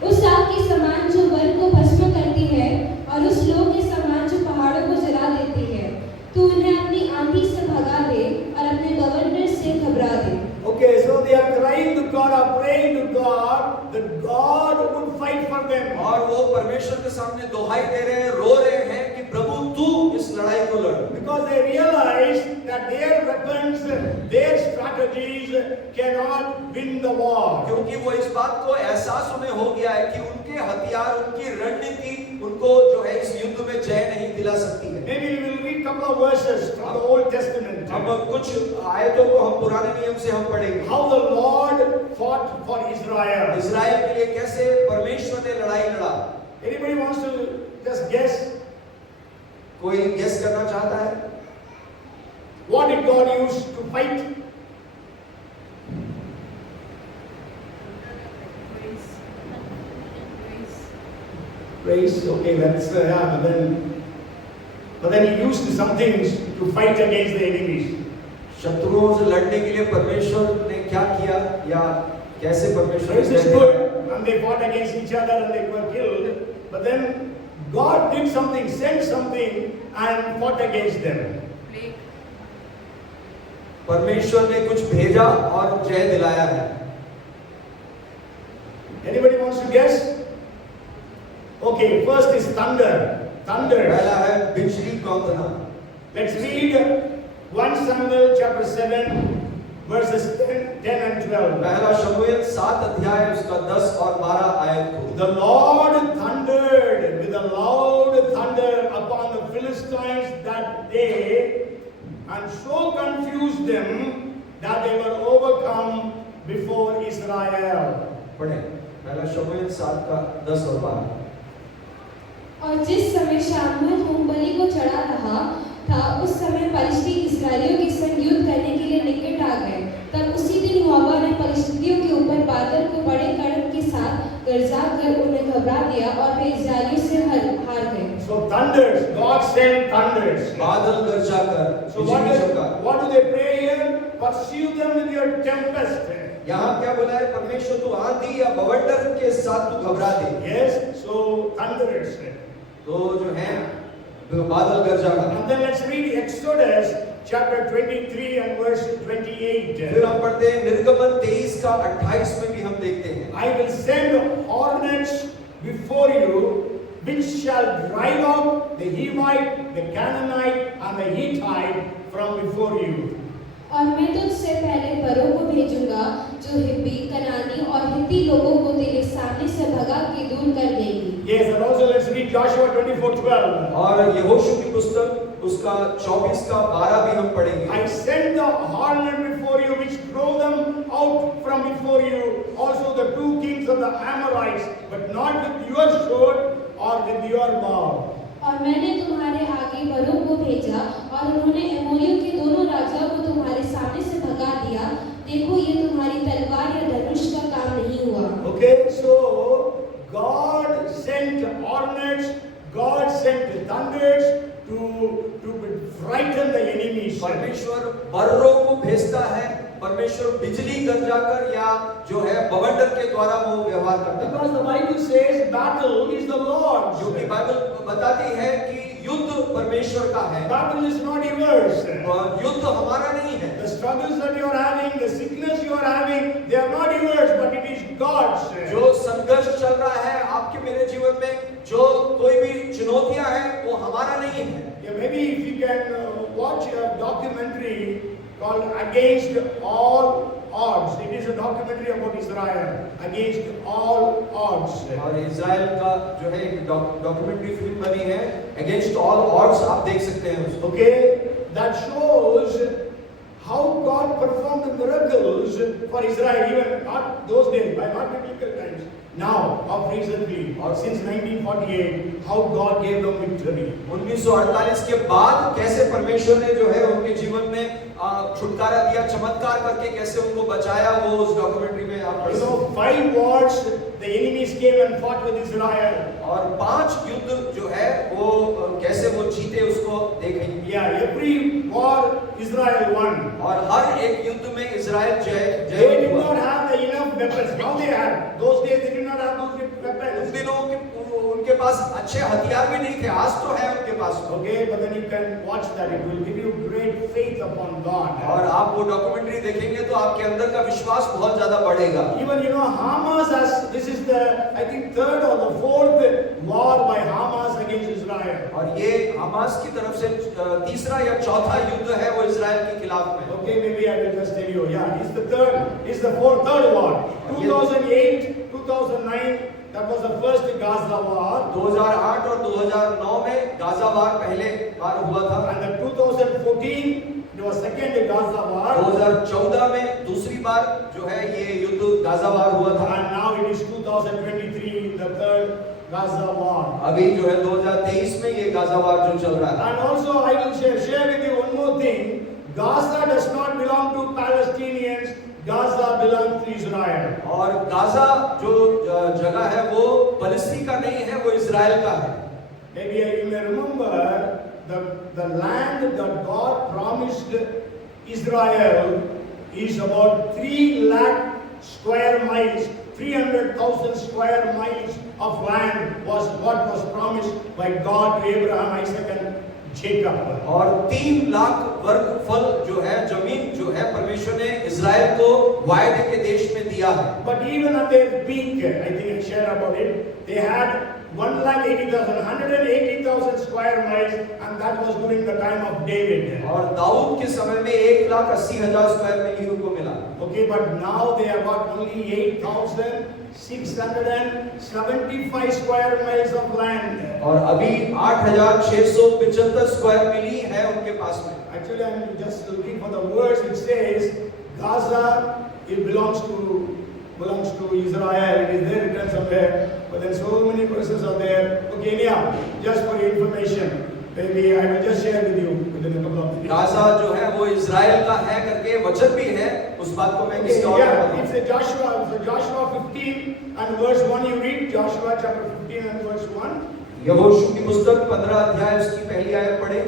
उस आग के समान जो वन को भस्म करती है और उस लौ के समान जो पहाड़ों को जला देती है। तू उन्हें अपनी आंधी से भगा दे और अपने गवर्नर से घबरा दे। Okay, so they are crying to God, are praying to God that God would fight for them. और वो परमेश्वर के सामने दुहाई दे रहे हैं, रो रहे हैं कि प्रभु तू इस लड़ाई को लड़। Because they realize that their weapons, their strategies cannot win the war. क्योंकि वो इस बात को एहसास उन्हें हो गया है कि उनके हथियार, उनकी रणनीति उनको जो है इस युद्ध में जय नहीं दिला सकती है। Maybe we will read couple of verses from the Old Testament. हम कुछ आयतों को हम पुराने नियम से हम पढ़ेंगे। How the Lord fought for Israel. इस्राएल के लिए कैसे परमेश्वर ने लड़ाई लड़ा। Anybody wants to just guess? कोई गेस करना चाहता है? What did God use to fight? Praise. Okay, that's yeah. But then He used some things to fight against the enemies. शत्रुओं से लड़ने के लिए परमेश्वर ने क्या किया या कैसे परमेश्वर Praise ने is good, and they fought against each other and they were killed. But then God did something, sent something, and fought against them. परमेश्वर ने कुछ भेजा और जय दिलाया है। Anybody wants to guess? Okay, first is thunder. Thunder. पहला है बिजली कौंधना। Let's read 1 Samuel chapter 7 verses 10 and 12. पहला शमूएल 7 अध्याय उसका 10 और 12 आयत को। The Lord thundered with a loud thunder upon the Philistines that day, and so confused them that they were overcome before Israel. पढ़े पहला शमूएल 7 का 10 और 12। और जिस समय शामुएल होमबलि को चढ़ा रहा था, उस समय पलिश्ती इस्राएलियों के संग युद्ध करने के लिए निकट आ गए। तब उसी दिन यहोवा ने पलिश्तियों के ऊपर बादल को बड़े कड़क के साथ गरजा कर उन्हें घबरा दिया और वे इस्राएलियों से हार गए। So thunders, God sent thunders. बादल गरजा कर So बिजली चमका। what do they pray here? Pursue them with your tempest. यहाँ क्या बोला है? परमेश्वर तू आंधी या बवंडर के साथ तू घबरा दे। Yes, so thunders. तो जो है बादल गरजा का। And then let's read Exodus chapter 23 and verse 28. फिर हम पढ़ते हैं निर्गमन 23 का 28 में भी हम देखते हैं। I will send hornets before you, which shall drive out the Hivite, the Canaanite, and the Hittite from before you. और मैं तुझसे पहले बरों को भेजूंगा जो हिब्बी, कनानी और हित्ती लोगों को तेरे सामने से भगा के दूर कर देंगी। Yes, and also let's read Joshua 24:12. और यहोशू की पुस्तक उसका 24 का 12 भी हम पढ़ेंगे। I send the hornet before you, which drove them out from before you, also the 2 kings of the Amorites, but not with your sword or with your bow. और मैंने तुम्हारे आगे बरों को भेजा और उन्होंने एमोरियों के दोनों राजाओं को तुम्हारे सामने से भगा दिया। देखो ये तुम्हारी तलवार या धनुष का काम नहीं हुआ। Okay, so God sent hornets, God sent thunders to frighten the enemies. परमेश्वर बर्रों को भेजता है, परमेश्वर बिजली गरजा कर या जो है बवंडर के द्वारा वो व्यवहार करता है। Because the Bible says battle is the Lord's. जो कि बाइबल बताती है कि युद्ध परमेश्वर का है। Battle is not yours. और युद्ध हमारा नहीं है। The struggles that you are having, the sickness you are having, they are not yours, but it is God's. जो संघर्ष चल रहा है आपके मेरे जीवन में, जो कोई भी चुनौतियां हैं वो हमारा नहीं है। Yeah, maybe if you can watch a documentary called Against All Odds. It is a documentary about Israel. Against All Odds. और इज़राइल का जो है एक डॉक्यूमेंट्री फिल्म बनी है अगेंस्ट ऑल ऑड्स, आप देख सकते हैं उसको। Okay, that shows how God performed the miracles for Israel, even not those days, by not biblical times. Now, of recently, or since 1948, how God gave them victory. 1948 के बाद कैसे परमेश्वर ने जो है उनके जीवन में छुटकारा दिया, चमत्कार करके कैसे उनको बचाया, वो उस डॉक्यूमेंट्री में आप पढ़ सकते हैं। 5 wars, the enemies came and fought with Israel. और 5 युद्ध जो है वो कैसे वो जीते उसको देखेंगे। Yeah, every war Israel won. और हर एक युद्ध में इज़राइल They जय did हुआ। not have the enough weapons. Now they had. Those days they did not have those उस weapons. दिनों उनके पास अच्छे हथियार भी नहीं थे, आज तो है उनके पास। Okay, but then you can watch that. It will give you great faith upon God. और आप वो डॉक्यूमेंट्री देखेंगे तो आपके अंदर का विश्वास बहुत ज्यादा बढ़ेगा। Even Hamas has, this is the, I think, third or the fourth war by Hamas against Israel. और ये हमास की तरफ से तीसरा या चौथा युद्ध है वो इजराइल के खिलाफ में। Okay, maybe I will just tell you. Yeah, it's the third war. 2008, 2009, that was the first Gaza war. 2008 और 2009 में गाजा वार पहले बार हुआ था। And the 2014, there was second Gaza war. 2014 में दूसरी बार जो है ये युद्ध गाजा वार हुआ था। And now it is 2023, the third Gaza war. अभी जो है 2023 में ये गाजा वार जो चल रहा है। And also I will share with you one more thing. Gaza does not belong to Palestinians. Gaza belongs to Israel. और गाजा जो जगह है वो फलस्तीन का नहीं है, वो इजराइल का है। Maybe you may remember the land that God promised Israel is about 3 lakh square miles. 300,000 square miles of land was what was promised by God to Abraham, Isaac and Jacob. और 3 लाख वर्ग फल जो है जमीन जो है परमेश्वर ने इजराइल को वायदे के देश में दिया है। But even at their peak, I think I shared about it, they had 180,000 square miles, and that was during the time of David. और दाऊद के समय में 1,80,000 स्क्वायर मील उनको मिला। Okay, but now they have got only 8,675 square miles of land. और अभी 8,675 square मील ही है उनके पास में। Actually, I'm just looking for the words. It says Gaza, it belongs to Israel. It is there written somewhere, but then so many verses are there. Okay, yeah, just for your information, maybe I will just share with you within a couple of minutes. Gaza जो है वो Israel का है करके वचन भी है, उस बात को मैं किसी और Yeah, it's a Joshua 15 and verse 1. You read Joshua chapter 15 and verse 1. यहोशू की पुस्तक 15 अध्याय उसकी पहली आयत पढ़े।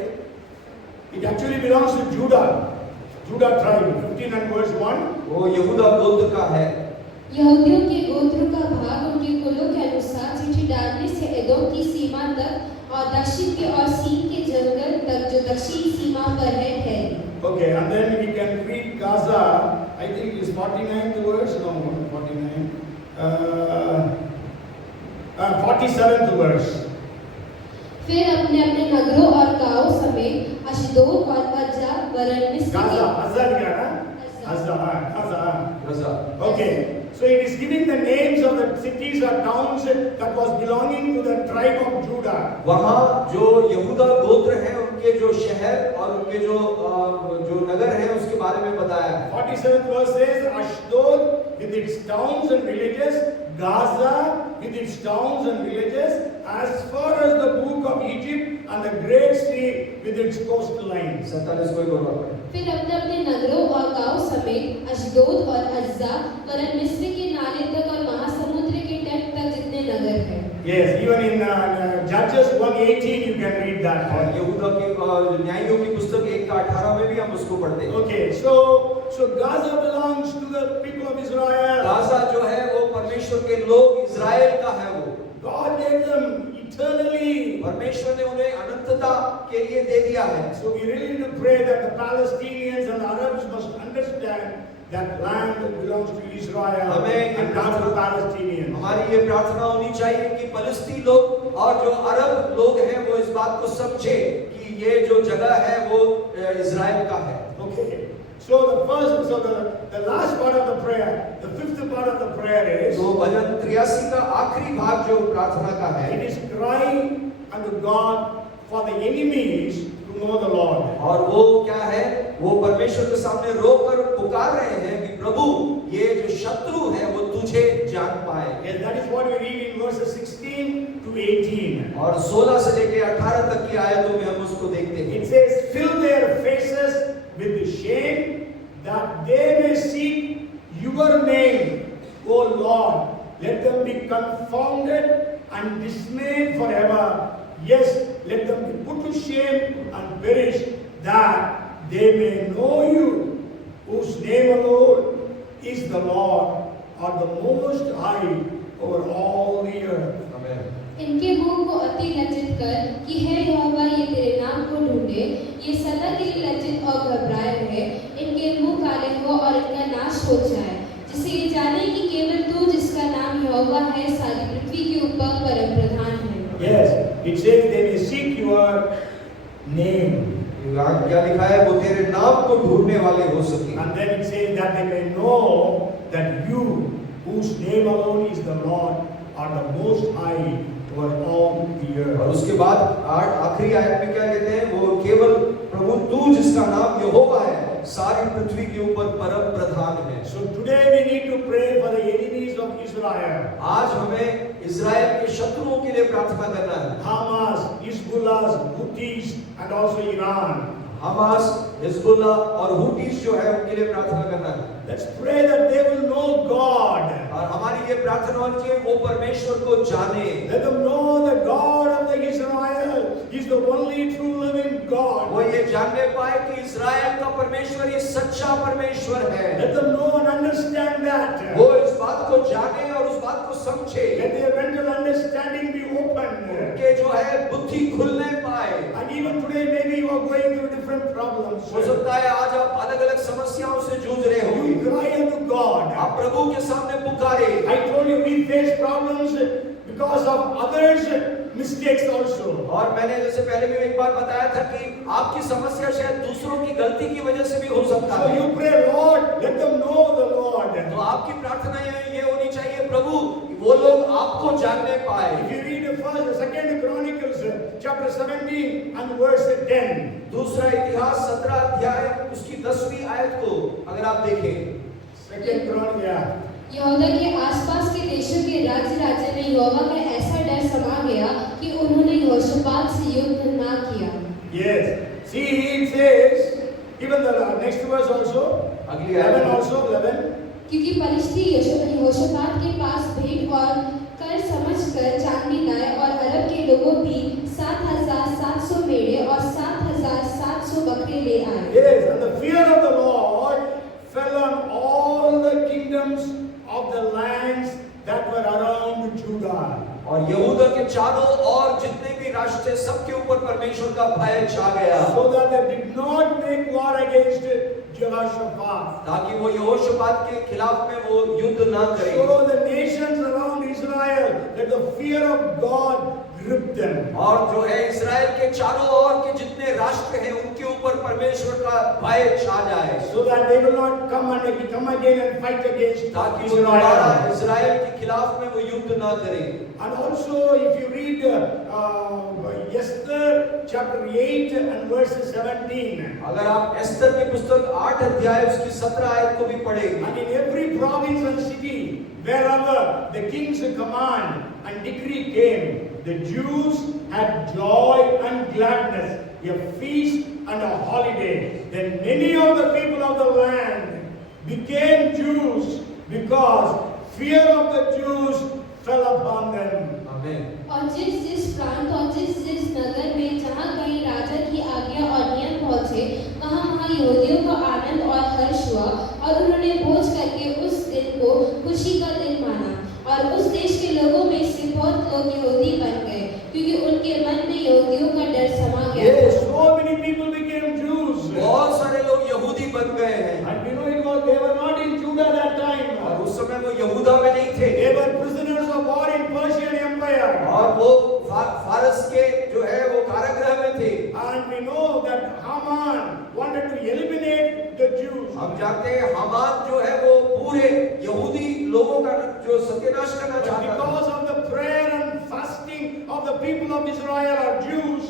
It actually belongs to Judah tribe. 15 and verse 1. वो यहूदा गोत्र का है। यहूदियों के गोत्रों का भाग उनके कुलों के अनुसार चिट्ठी डालने से एदोम की सीमा तक और दक्षिण के और सीन के जंगल तक जो दक्षिणी सीमा पर है ठहरी। Okay, and then we can read Gaza. I think it is 49 the verse. No, 49. 47th verse. फिर अपने अपने नगरों और गांवों समेत अशदोद और अज्जा वरन मिस्र Gaza, के Gaza. Gaza. Okay, so it is giving the names of the cities or towns that was belonging to the tribe of Judah. वहाँ जो यहूदा गोत्र है उनके जो शहर और उनके जो नगर हैं उसके बारे में बताया है। 47th verse says Ashdod with its towns and villages, Gaza with its towns and villages, as far as the book of Egypt and the Great Sea with its coastlines. 47 को एक और बार। फिर अपने अपने नगरों और गांव समेत अशदोद और अज्जा वरन मिस्र के नाले तक और महासमुद्र के तट तक जितने नगर हैं। Yes, even in Judges 1:18 you can read that. और यहूदा के न्यायियों की पुस्तक 1:18 में भी हम उसको पढ़ते हैं। Okay, so Gaza belongs to the people of Israel. Gaza जो है वो परमेश्वर के लोग इजराइल का है वो। God gave them eternally. परमेश्वर ने उन्हें अनंतता के लिए दे दिया है। So we really need to pray that the Palestinians and Arabs must understand that land belongs to Israel and not to the Palestinians. हमारी ये प्रार्थना होनी चाहिए कि फलस्तीन लोग और जो अरब लोग हैं वो इस बात को समझे कि ये जो जगह है वो इजराइल का है। Okay. So the last part of the prayer, the fifth part of the prayer is, तो भजन 83 का आखिरी भाग जो प्रार्थना का है, it is crying unto God for the enemies to know the Lord. और वो क्या है, वो परमेश्वर के सामने रोकर पुकार रहे हैं कि प्रभु ये जो शत्रु है वो तुझे जान पाए। Yes, that is what we read in verses 16 to 18. और 16 से लेकर 18 तक की आयतों में हम उसको देखते हैं। It says, fill their faces with shame, that they may seek your name, O Lord. Let them be confounded and dismayed forever. Yes, let them be put to shame and perish, that they may know you, whose name alone is the Lord, or the Most High over all the earth. Amen. इनके मुंह को अति लज्जित कर कि हे यहोवा ये तेरे नाम को ढूंढे, ये सदा के लिए लज्जित और घबराए रहे, इनके मुंह काले हो और इनका नाश हो जाए, जिससे ये जाने कि केवल तू जिसका नाम यहोवा है सारी पृथ्वी के ऊपर परम प्रधान है। Yes, it says they may seek your name. क्या लिखा है? वो तेरे नाम को ढूंढने वाले हो सके। And then it says that they may know that you, whose name alone is the Lord, are the most high over all the और earth. उसके बाद आखिरी आयत में क्या कहते हैं? वो केवल प्रभु तू जिसका नाम यहोवा है सारी पृथ्वी के ऊपर परम प्रधान है। So today we need to pray for the enemies of Israel. आज हमें इज़राइल के शत्रुओं के लिए प्रार्थना करना है। Hamas, Hezbollah, Houthis and also Iran. Hamas, Hezbollah और हुतीस जो है उनके लिए प्रार्थना करना है। Let's pray that they will know God. और हमारी ये प्रार्थना होनी चाहिए वो परमेश्वर को जाने। Let them know the God of the Israel is the only true living God. वो ये जानने पाए कि इज़राइल का परमेश्वर ये सच्चा परमेश्वर है। Let them know and understand that. वो इस बात को जाने और उस बात को समझे। Let their mental understanding be open. उनके जो है बुद्धि खुलने पाए। And even today maybe you are going through different problems. हो सकता है आज आप अलग-अलग समस्याओं से जूझ रहे हो। You cry unto God. आप प्रभु के सामने पुकारे। I told you we face problems because of others' mistakes also. और मैंने जैसे पहले भी एक बार बताया था कि आपकी समस्या शायद दूसरों की गलती की वजह से भी हो सकता So है। you pray, Lord, let them know the Lord. तो आपकी प्रार्थना ये होनी चाहिए, प्रभु वो लोग आपको जानने पाए। If you read Second Chronicles chapter 17 and verse 10. दूसरा इतिहास 17 अध्याय उसकी 10वीं आयत को अगर आप देखें। Second Chronicles. यहूदा के आसपास के देशों के राज्य में यहोवा का ऐसा डर समा गया कि उन्होंने यहोशापात से युद्ध ना किया। Yes. See, it says, even the next verse also, अगली 11 आयत also, 11. क्योंकि फलिश्ती यहोशापात के पास भेंट और कर समझकर चांदी लाए और अरब के लोगों भी 7,700 मेढ़े और 7,700 बकरे ले आए। Yes, and the fear of the Lord fell on all the kingdoms of the lands that were around Judah. और यहूदा के चारों और जितने भी राष्ट्र थे सबके ऊपर परमेश्वर का भय छा गया। So that they did not make war against Jehoshaphat. ताकि वो यहोशापात के खिलाफ में वो युद्ध ना करे। So the nations around Israel, that the fear of God gripped them. और जो है इज़राइल के चारों ओर के जितने राष्ट्र हैं उनके ऊपर परमेश्वर का भय छा जाए। So that they will not come again and fight against ताकि वो दोबारा Israel. इज़राइल के खिलाफ में वो युद्ध ना करे। And also, if you read Esther chapter 8 and verse 17, अगर आप एस्तर की पुस्तक 8 अध्याय उसकी 17 आयत को भी पढ़ें। and in every province and city, wherever the king's command and decree came, the Jews had joy and gladness, a feast and a holiday. Then many of the people of the land became Jews because fear of the Jews fell upon them. आमीन। और जिस प्रांत और जिस नगर में जहाँ कहीं राजा की आज्ञा और नियम पहुँचे वहाँ यहूदियों को आनंद और हर्ष हुआ और उन्होंने भोज करके उस दिन को खुशी का दिन माना और उस देश के लोगों में से बहुत लोग यहूदी बन गए क्योंकि उनके मन में यहूदियों का डर समा गया। Yes, so many people became Jews. बहुत सारे लोग यहूदी बन गए हैं। And you know it was, they were not in Judah that time. और उस समय वो यहूदा में नहीं थे। They were prisoners of war in Persian Empire. और वो फारस के जो है वो कारागृह में थे। And we know that Haman wanted to eliminate the Jews. हम जानते हैं हामान जो है वो पूरे यहूदी लोगों का जो सत्यानाश करना But चाहता था। because of the prayer and fasting of the people of Israel or Jews,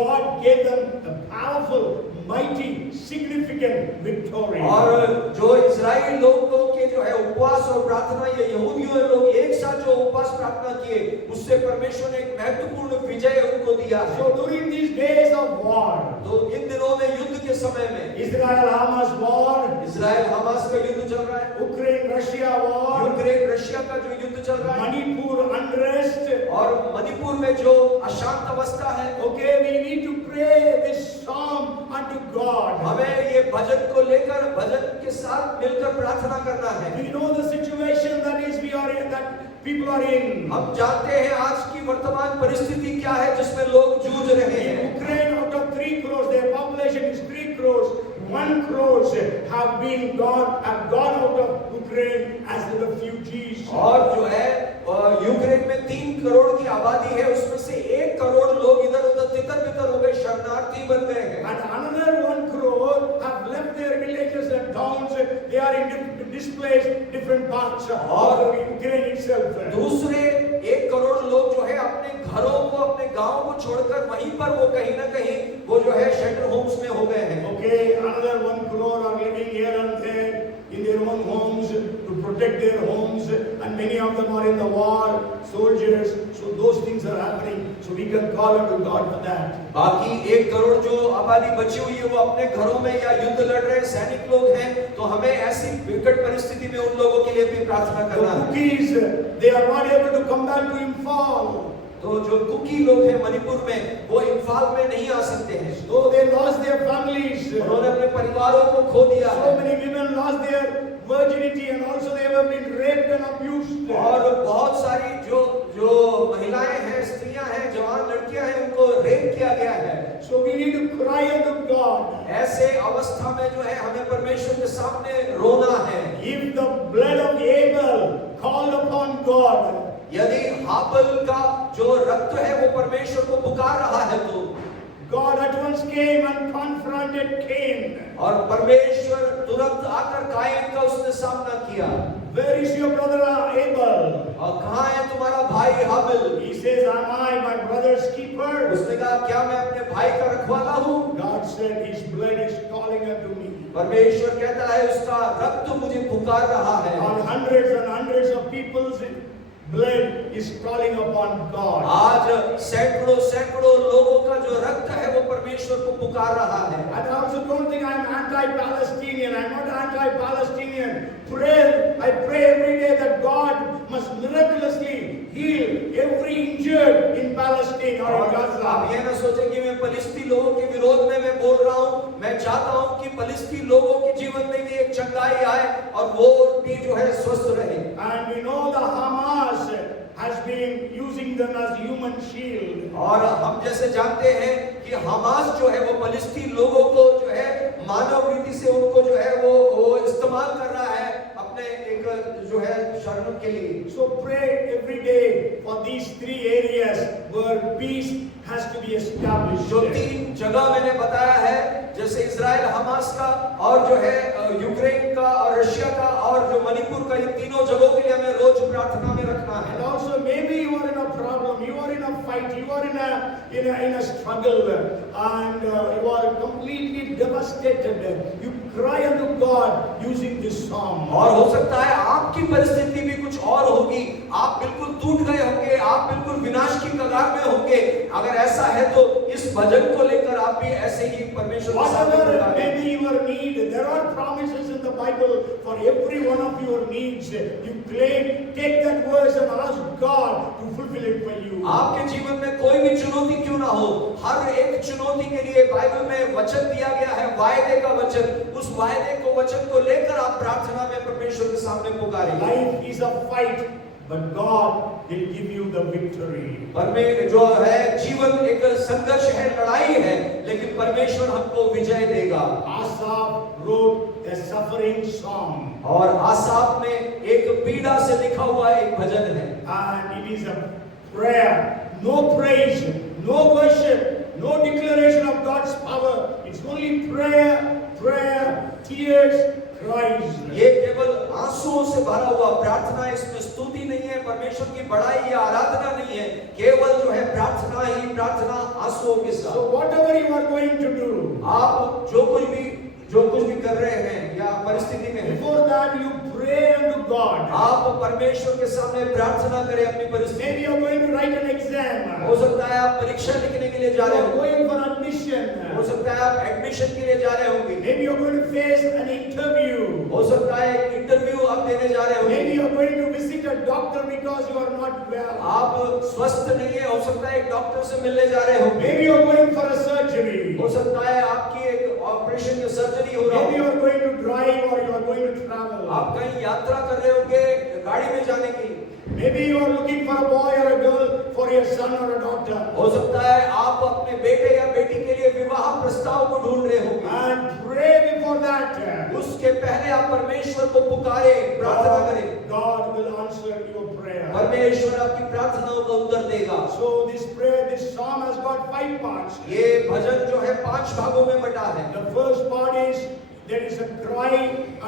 God gave them a powerful, mighty, significant victory. और जो इजराइल लोगों के जो है उपवास और प्रार्थना ये यहूदियों लोग एक साथ जो उपवास प्रार्थना किए उससे परमेश्वर ने एक महत्वपूर्ण विजय उनको दिया है। So during these days of war, तो इन दिनों में युद्ध के समय में Israel Hamas war, Israel Hamas का युद्ध चल रहा है, Ukraine Russia war, Ukraine Russia का जो युद्ध चल रहा है Manipur unrest. और मणिपुर में जो अशांत अवस्था है। Okay, we need to pray this psalm unto God. हमें ये भजन को लेकर भजन के साथ मिलकर प्रार्थना करना है। We know the situation that is we are in, that people are in. हम जानते हैं आज की वर्तमान परिस्थिति क्या है जिसमें लोग जूझ रहे हैं। Ukraine, out of 3 crores, their population is 3 crores. 1 crores have gone out of Ukraine as refugees. और जो है यूक्रेन में 3 करोड़ की आबादी है, उसमें से 1 करोड़ लोग इधर उधर तितर-बितर हो गए, शरणार्थी बन गए हैं। And another 1 crore have left their villages and towns. They are in displaced different parts of Ukraine itself. दूसरे 1 करोड़ लोग जो है अपने घरों को, अपने गांव को छोड़कर वहीं पर वो कहीं ना कहीं वो जो है शेल्टर होम्स में हो गए हैं। Okay, another 1 crore are living here and there in their own homes to protect their homes, and many of them are in the war, soldiers. So those things are happening. So we can call unto God for that. बाकी 1 करोड़ जो आबादी बची हुई है वो अपने घरों में या युद्ध लड़ रहे सैनिक लोग हैं, तो हमें ऐसी विकट परिस्थिति में उन लोगों के लिए भी प्रार्थना The करना है। cookies, they are not able to come back to Imphal. तो जो कुकी लोग हैं मणिपुर में वो इम्फाल में नहीं आ सकते हैं, So they lost their families. उन्होंने अपने परिवारों को खो दिया है So many women lost their virginity, and also they have been raped and abused. और बहुत सारी जो महिलाएं हैं, स्त्रियां हैं, जवान लड़कियां हैं, उनको रेप किया गया है। So we need to cry unto God. ऐसे अवस्था में जो है हमें परमेश्वर के सामने रोना है। If the blood of Abel called upon God, यदि हाबल का जो रक्त है वो परमेश्वर को पुकार रहा है, तो God at once came and confronted Cain. और परमेश्वर तुरंत आकर कायन का उसने सामना किया। Where is your brother Abel? और कहाँ है तुम्हारा भाई हाबिल? He says, am I my brother's keeper? उसने कहा क्या मैं अपने भाई का रखवाला हूँ? God said, his blood is calling unto me. परमेश्वर कहता है उसका रक्त मुझे पुकार रहा है। On hundreds and hundreds of people's blood is calling upon God. आज सैकड़ों सैकड़ों लोगों का जो रक्त है वो परमेश्वर को पुकार रहा है। And I also don't think I'm anti-Palestinian. I'm not anti-Palestinian. I pray every day that God must miraculously heal every injured in Palestine or in आप Gaza. ये ना सोचें कि मैं फलिस्ती लोगों के विरोध में मैं बोल रहा हूँ। मैं चाहता हूँ कि फलिस्ती लोगों के जीवन में भी एक चंगाई आए और वो भी जो है स्वस्थ रहे। And we know the Hamas has been using them as human shield. और हम जैसे जानते हैं कि हमास जो है वो फलिस्ती लोगों को जो है मानव रीति से उनको जो है वो इस्तेमाल कर रहा है अपने एक जो है शरण के लिए। So pray every day for these 3 areas where peace has to be established. जो 3 जगह मैंने बताया है, जैसे इजराइल हमास का और जो है यूक्रेन का और रशिया का और जो मणिपुर का, इन तीनों जगहों के लिए हमें रोज प्रार्थना में रखना है। And also maybe you are in a problem, you are in a fight, you are in a struggle, and you are completely devastated. You cry unto God using this psalm. और हो सकता है आपकी परिस्थिति भी कुछ और होगी, आप बिल्कुल टूट गए होंगे, आप बिल्कुल विनाश की कगार में होंगे। अगर ऐसा है तो इस भजन को लेकर आप भी ऐसे ही परमेश्वर के सामने Whatever पुकारें। may be your need, there are promises in the Bible for every one of your needs. You claim, take that verse and ask God to fulfill it for you. आपके जीवन में कोई भी चुनौती क्यों ना हो, हर एक चुनौती के लिए बाइबल में वचन दिया गया है, वायदे का वचन। उस वायदे को, वचन को लेकर आप प्रार्थना में परमेश्वर के सामने पुकारें। Life is a fight, but God will give you the victory. परमेश्वर जो है जीवन एक संघर्ष है, लड़ाई है, लेकिन परमेश्वर हमको विजय देगा। Asaph wrote a suffering song, और आसाफ में एक पीड़ा से लिखा हुआ एक भजन है, and it is a prayer. No praise, no worship, no declaration of God's power. It's only prayer, tears, cries. ये केवल आंसुओं से भरा हुआ प्रार्थना, इसमें स्तुति नहीं है, परमेश्वर की बड़ाई या आराधना नहीं है, केवल जो है प्रार्थना ही प्रार्थना आंसुओं के साथ। So whatever you are going to do, आप जो कुछ भी कर रहे हैं या परिस्थिति में हैं, before that you pray unto God. आप परमेश्वर के सामने प्रार्थना करें अपनी परिस्थिति। Maybe you are going to write an exam. हो सकता है आप परीक्षा लिखने के लिए जा You रहे are हो, going for admission. हो सकता है आप एडमिशन के लिए जा रहे होंगे, Maybe you are going to face an interview. हो सकता है इंटरव्यू आप देने जा रहे होंगे, Maybe you are going to visit a doctor because you are not well. आप स्वस्थ नहीं है, हो सकता है एक डॉक्टर से मिलने जा रहे होंगे, Maybe you are going for a surgery. हो सकता है आपकी एक ऑपरेशन या सर्जरी हो रहा Maybe you हो, are going to drive or you are going to travel. आप कहीं यात्रा कर रहे होंगे गाड़ी में जाने के लिए, Maybe you are looking for a boy or a girl for your son or a daughter. हो सकता है आप अपने बेटे या बेटी के लिए विवाह प्रस्ताव को ढूंढ रहे होंगे। And pray before that. उसके पहले आप परमेश्वर को पुकारे, प्रार्थना करें। God will answer your prayer. परमेश्वर आपकी प्रार्थनाओं का उत्तर देगा। So this prayer, this psalm has got 5 parts. ये भजन जो है 5 भागों में बटा है। The first part is there is a cry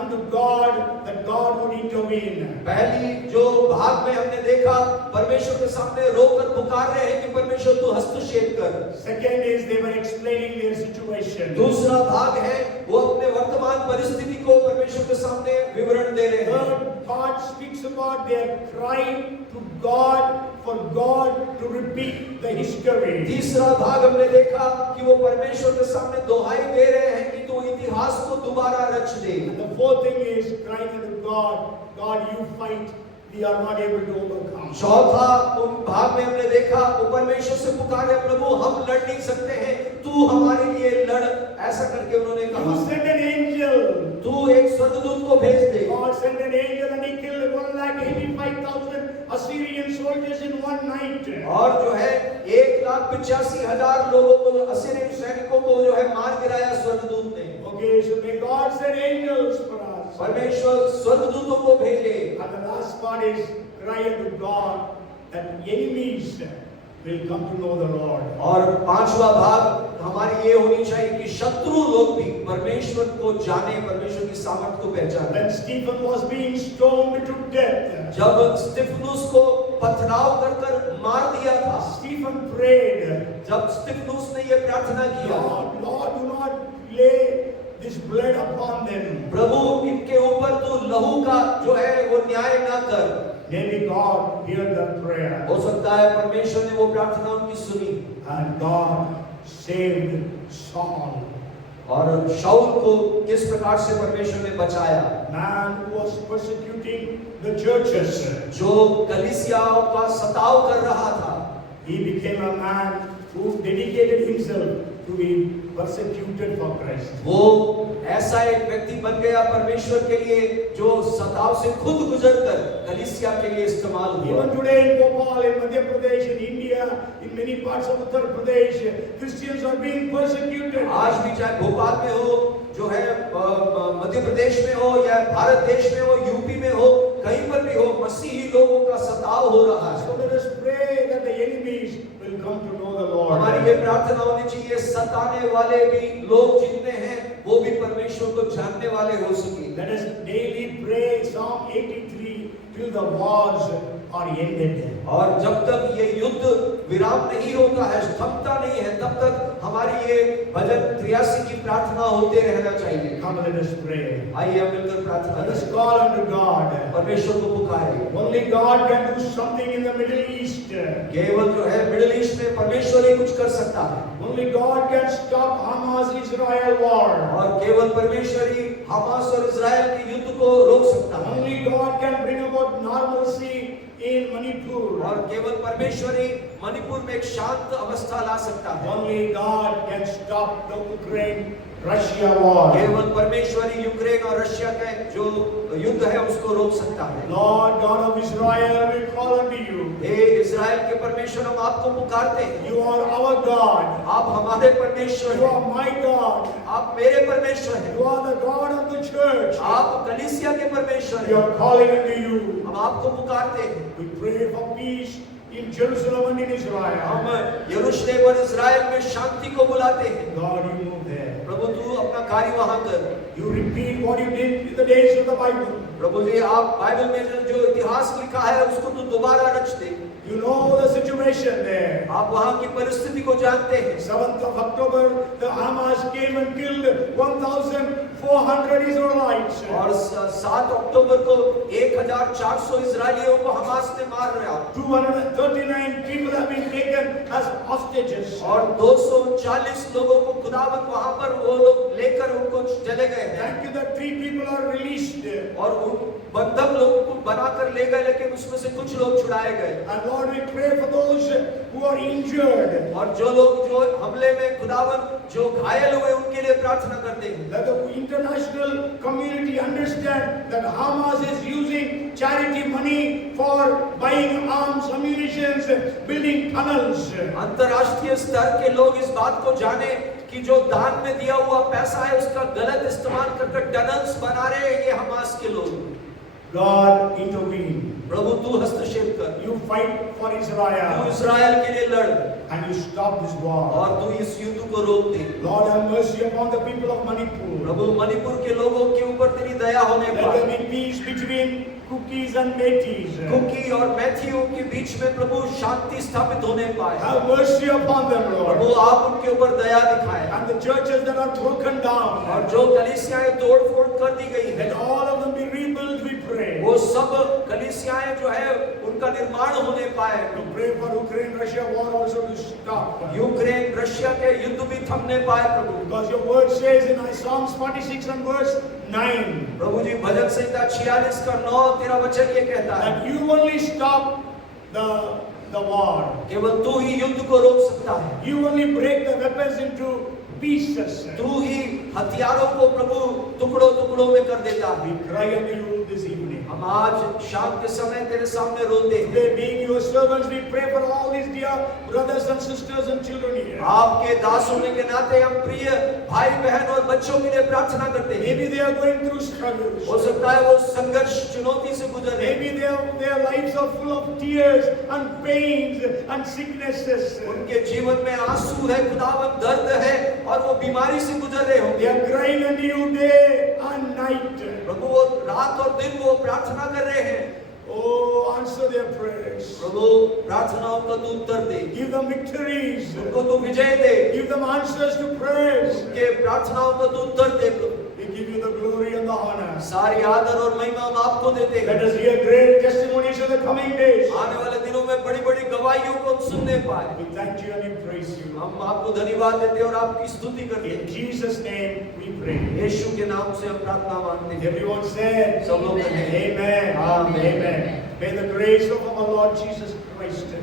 unto God that God would intervene. पहली जो भाग में हमने देखा परमेश्वर के सामने रोकर पुकार रहे हैं कि परमेश्वर तू हस्तक्षेप कर। Second is they were explaining their situation. दूसरा भाग है वो अपने वर्तमान परिस्थिति को परमेश्वर के सामने विवरण दे रहे हैं। Third part speaks about their cry to God for God to repeat the history. तीसरा भाग हमने देखा कि वो परमेश्वर के सामने दोहाई दे रहे हैं कि तू इतिहास को दोबारा रच दे। And the fourth thing is crying unto God, God you fight, we are not able to overcome. चौथा उन भाग में हमने देखा वो परमेश्वर से पुकारे, प्रभु हम लड़ नहीं सकते हैं, तू हमारे लिए लड़, ऐसा करके उन्होंने कहा। You send an angel. तू एक स्वर्गदूत को भेज दे। God sent an angel and he killed 185,000 Assyrian soldiers in one night. और जो है 1,85,000 लोगों को, असीरियन सैनिकों को जो है मार गिराया स्वर्गदूत ने। Okay, so may God send angels for us. परमेश्वर स्वर्गदूतों को भेजे। And the last part is cry unto God that enemies will come to know the Lord. और पांचवा भाग हमारी ये होनी चाहिए कि शत्रु लोग भी परमेश्वर को जाने, परमेश्वर की सामर्थ को पहचाने। When Stephen was being stoned to death, जब स्तिफनुस को पथराव कर कर मार दिया था, Stephen prayed, जब स्तिफनुस ने ये प्रार्थना किया, Lord, do not lay this blood upon them. प्रभु इनके ऊपर तू लहू का जो है वो न्याय ना कर। Maybe God heard that prayer हो सकता है परमेश्वर ने वो प्रार्थना उनकी सुनी and God saved Saul, और शाऊल को किस प्रकार से परमेश्वर ने बचाया। man who was persecuting the churches. जो कलीसियाओं का सताव कर रहा था, He became a man who dedicated himself to be persecuted for Christ. वो ऐसा एक व्यक्ति बन गया परमेश्वर के लिए जो सताव से खुद गुजर कर कलीसिया के लिए इस्तेमाल हुआ। Even today in Bhopal, in Madhya Pradesh, in India, in many parts of Uttar Pradesh, Christians are being persecuted. आज भी चाहे भोपाल में हो, जो है मध्य प्रदेश में हो या भारत देश में हो, यूपी में हो, कहीं पर भी हो, मसीही लोगों का सताव हो रहा है। So let us pray that the enemies will come to know the Lord. हमारी ये प्रार्थना होनी चाहिए सताने वाले भी लोग जितने हैं वो भी परमेश्वर को जानने वाले हो सके। Let us daily pray Psalm 83 till the wars are ended. और जब तक ये युद्ध विराम नहीं होता है, थमता नहीं है, तब तक हमारी ये भजन 83 की प्रार्थना होते रहना चाहिए। Come, let us pray. आइए हम मिलकर प्रार्थना Let us करें, call unto God. परमेश्वर को पुकारें। Only God can do something in the Middle East. केवल जो है मिडिल ईस्ट में परमेश्वर ही कुछ कर सकता है, Only God can stop Hamas-Israel war. और केवल परमेश्वर ही हमास और इजराइल के युद्ध को रोक सकता है, Only God can bring about normalcy in Manipur. और केवल परमेश्वर ही मणिपुर में एक शांत अवस्था ला सकता है। Only God can stop the Ukraine-Russia war. केवल परमेश्वर ही यूक्रेन और रशिया का जो युद्ध है उसको रोक सकता है। Lord God of Israel, we call unto you. हे इजराइल के परमेश्वर, हम आपको पुकारते हैं। You are our God. आप हमारे परमेश्वर You हैं, are my God. आप मेरे परमेश्वर हैं, You are the God of the church. आप कलीसिया के परमेश्वर We हैं। are calling unto you. हम आपको पुकारते हैं। We pray for peace in Jerusalem and in Israel. हम यरूशलेम और इजराइल में शांति को बुलाते हैं। God, you move there. प्रभु तू अपना कार्य वहां कर। You repeat what you did in the days of the Bible. प्रभु जी, आप बाइबल में जो इतिहास लिखा है उसको तू दोबारा रच दे। You know the situation there. आप वहां की परिस्थिति को जानते हैं। 7th of October, the Hamas came and killed 1,400 Israelites. और 7 अक्टूबर को 1,400 इजरायलियों को हमास ने मार रहा। 230 239 people have been taken as hostages. और 240 लोगों को खुदावंद वहां पर वो लोग लेकर उनको चले गए हैं। Thank you that 3 people are released. और उन बंधक लोगों को बनाकर ले गए, लेकिन उसमें से कुछ लोग छुड़ाए गए। And Lord, we pray for those who are injured. और जो लोग जो हमले में खुदावंद जो घायल हुए उनके लिए प्रार्थना करते हैं। That the international community understand that Hamas is using charity money for buying arms, ammunition, building tunnels. अंतर्राष्ट्रीय स्तर के लोग इस बात को जाने कि जो दान में दिया हुआ पैसा है उसका गलत इस्तेमाल करके टनल्स बना रहे हैं ये हमास के लोग। God intervene. प्रभु तू हस्तक्षेप कर, You fight for तू Israel इस्राएल के लिए लड़ and you stop this war. और तू इस युद्ध को रोक दे। Lord, have mercy upon the people of Manipur. प्रभु मणिपुर के लोगों के ऊपर तेरी दया होने Let पाए। there be peace between Cookies and Métis. Kuki और मैथियों के बीच में प्रभु शांति स्थापित होने पाए। Have mercy upon them, Prabhu Lord. आप उनके ऊपर दया दिखाएं। And the churches that are broken down, और जो कलीसियाएं तोड़-फोड़ कर दी गई है, let all of them be rebuilt, we pray. वो सब कलीसियाएं जो है उनका निर्माण होने पाए। We pray for Ukraine-Russia war also to stop. Ukraine Russia के युद्ध भी थमने पाए प्रभु। Because your word says in Psalms 46 and verse 9 प्रभु जी भजन संहिता 46 का 9 तेरा वचन ये कहता है that you only stop the war. केवल तू ही युद्ध को रोक सकता है। You only break the weapons into pieces. तू ही हथियारों को प्रभु टुकड़ों टुकड़ों में कर देता है। We cry unto you this evening. हम आज शाम के समय तेरे सामने रोते हैं। Today, being your servants, we pray for all these dear brothers and sisters and children here. आपके दास होने के नाते हम प्रिय भाई बहन और बच्चों के लिए प्रार्थना करते हैं। Maybe they are going through struggles. हो सकता है वो संघर्ष चुनौती से गुजर रहे हैं। Maybe their lives are full of tears and pains and sicknesses. उनके जीवन में आंसू है, खुदावंद दर्द है और वो बीमारी से गुजर रहे They होंगे। are crying unto you day and night. प्रभु वो रात और दिन वो प्रार्थना कर रहे हैं। Oh, answer their prayers. प्रभु प्रार्थनाओं का तू उत्तर दे, Give them victories. उनको तू विजय दे, Give them answers to prayers. उनके प्रार्थनाओं का तू उत्तर दे प्रभु। We give you the glory and the honor. सारी आदर और महिमा हम आपको देते Let हैं। us hear great testimonies in the coming days. आने वाले दिनों में बड़ी बड़ी गवाहियों को हम सुनने पाए। We thank you and we praise you. हम आपको धन्यवाद देते हैं और आपकी स्तुति करते In हैं। Jesus' name we pray. यीशु के नाम से हम प्रार्थना मांगते हैं। Everyone said, सब लोग कहते हैं, Amen. Amen. Amen. May the grace of our Lord Jesus Christ,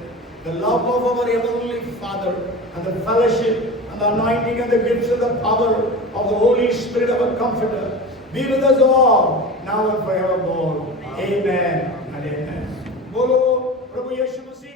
the love of our Heavenly Father, and the fellowship and the anointing and the gifts and the power of the Holy Spirit, our Comforter, be with us all, now and forevermore. Amen and amen. Bolo Prabhu Yeshu Masih.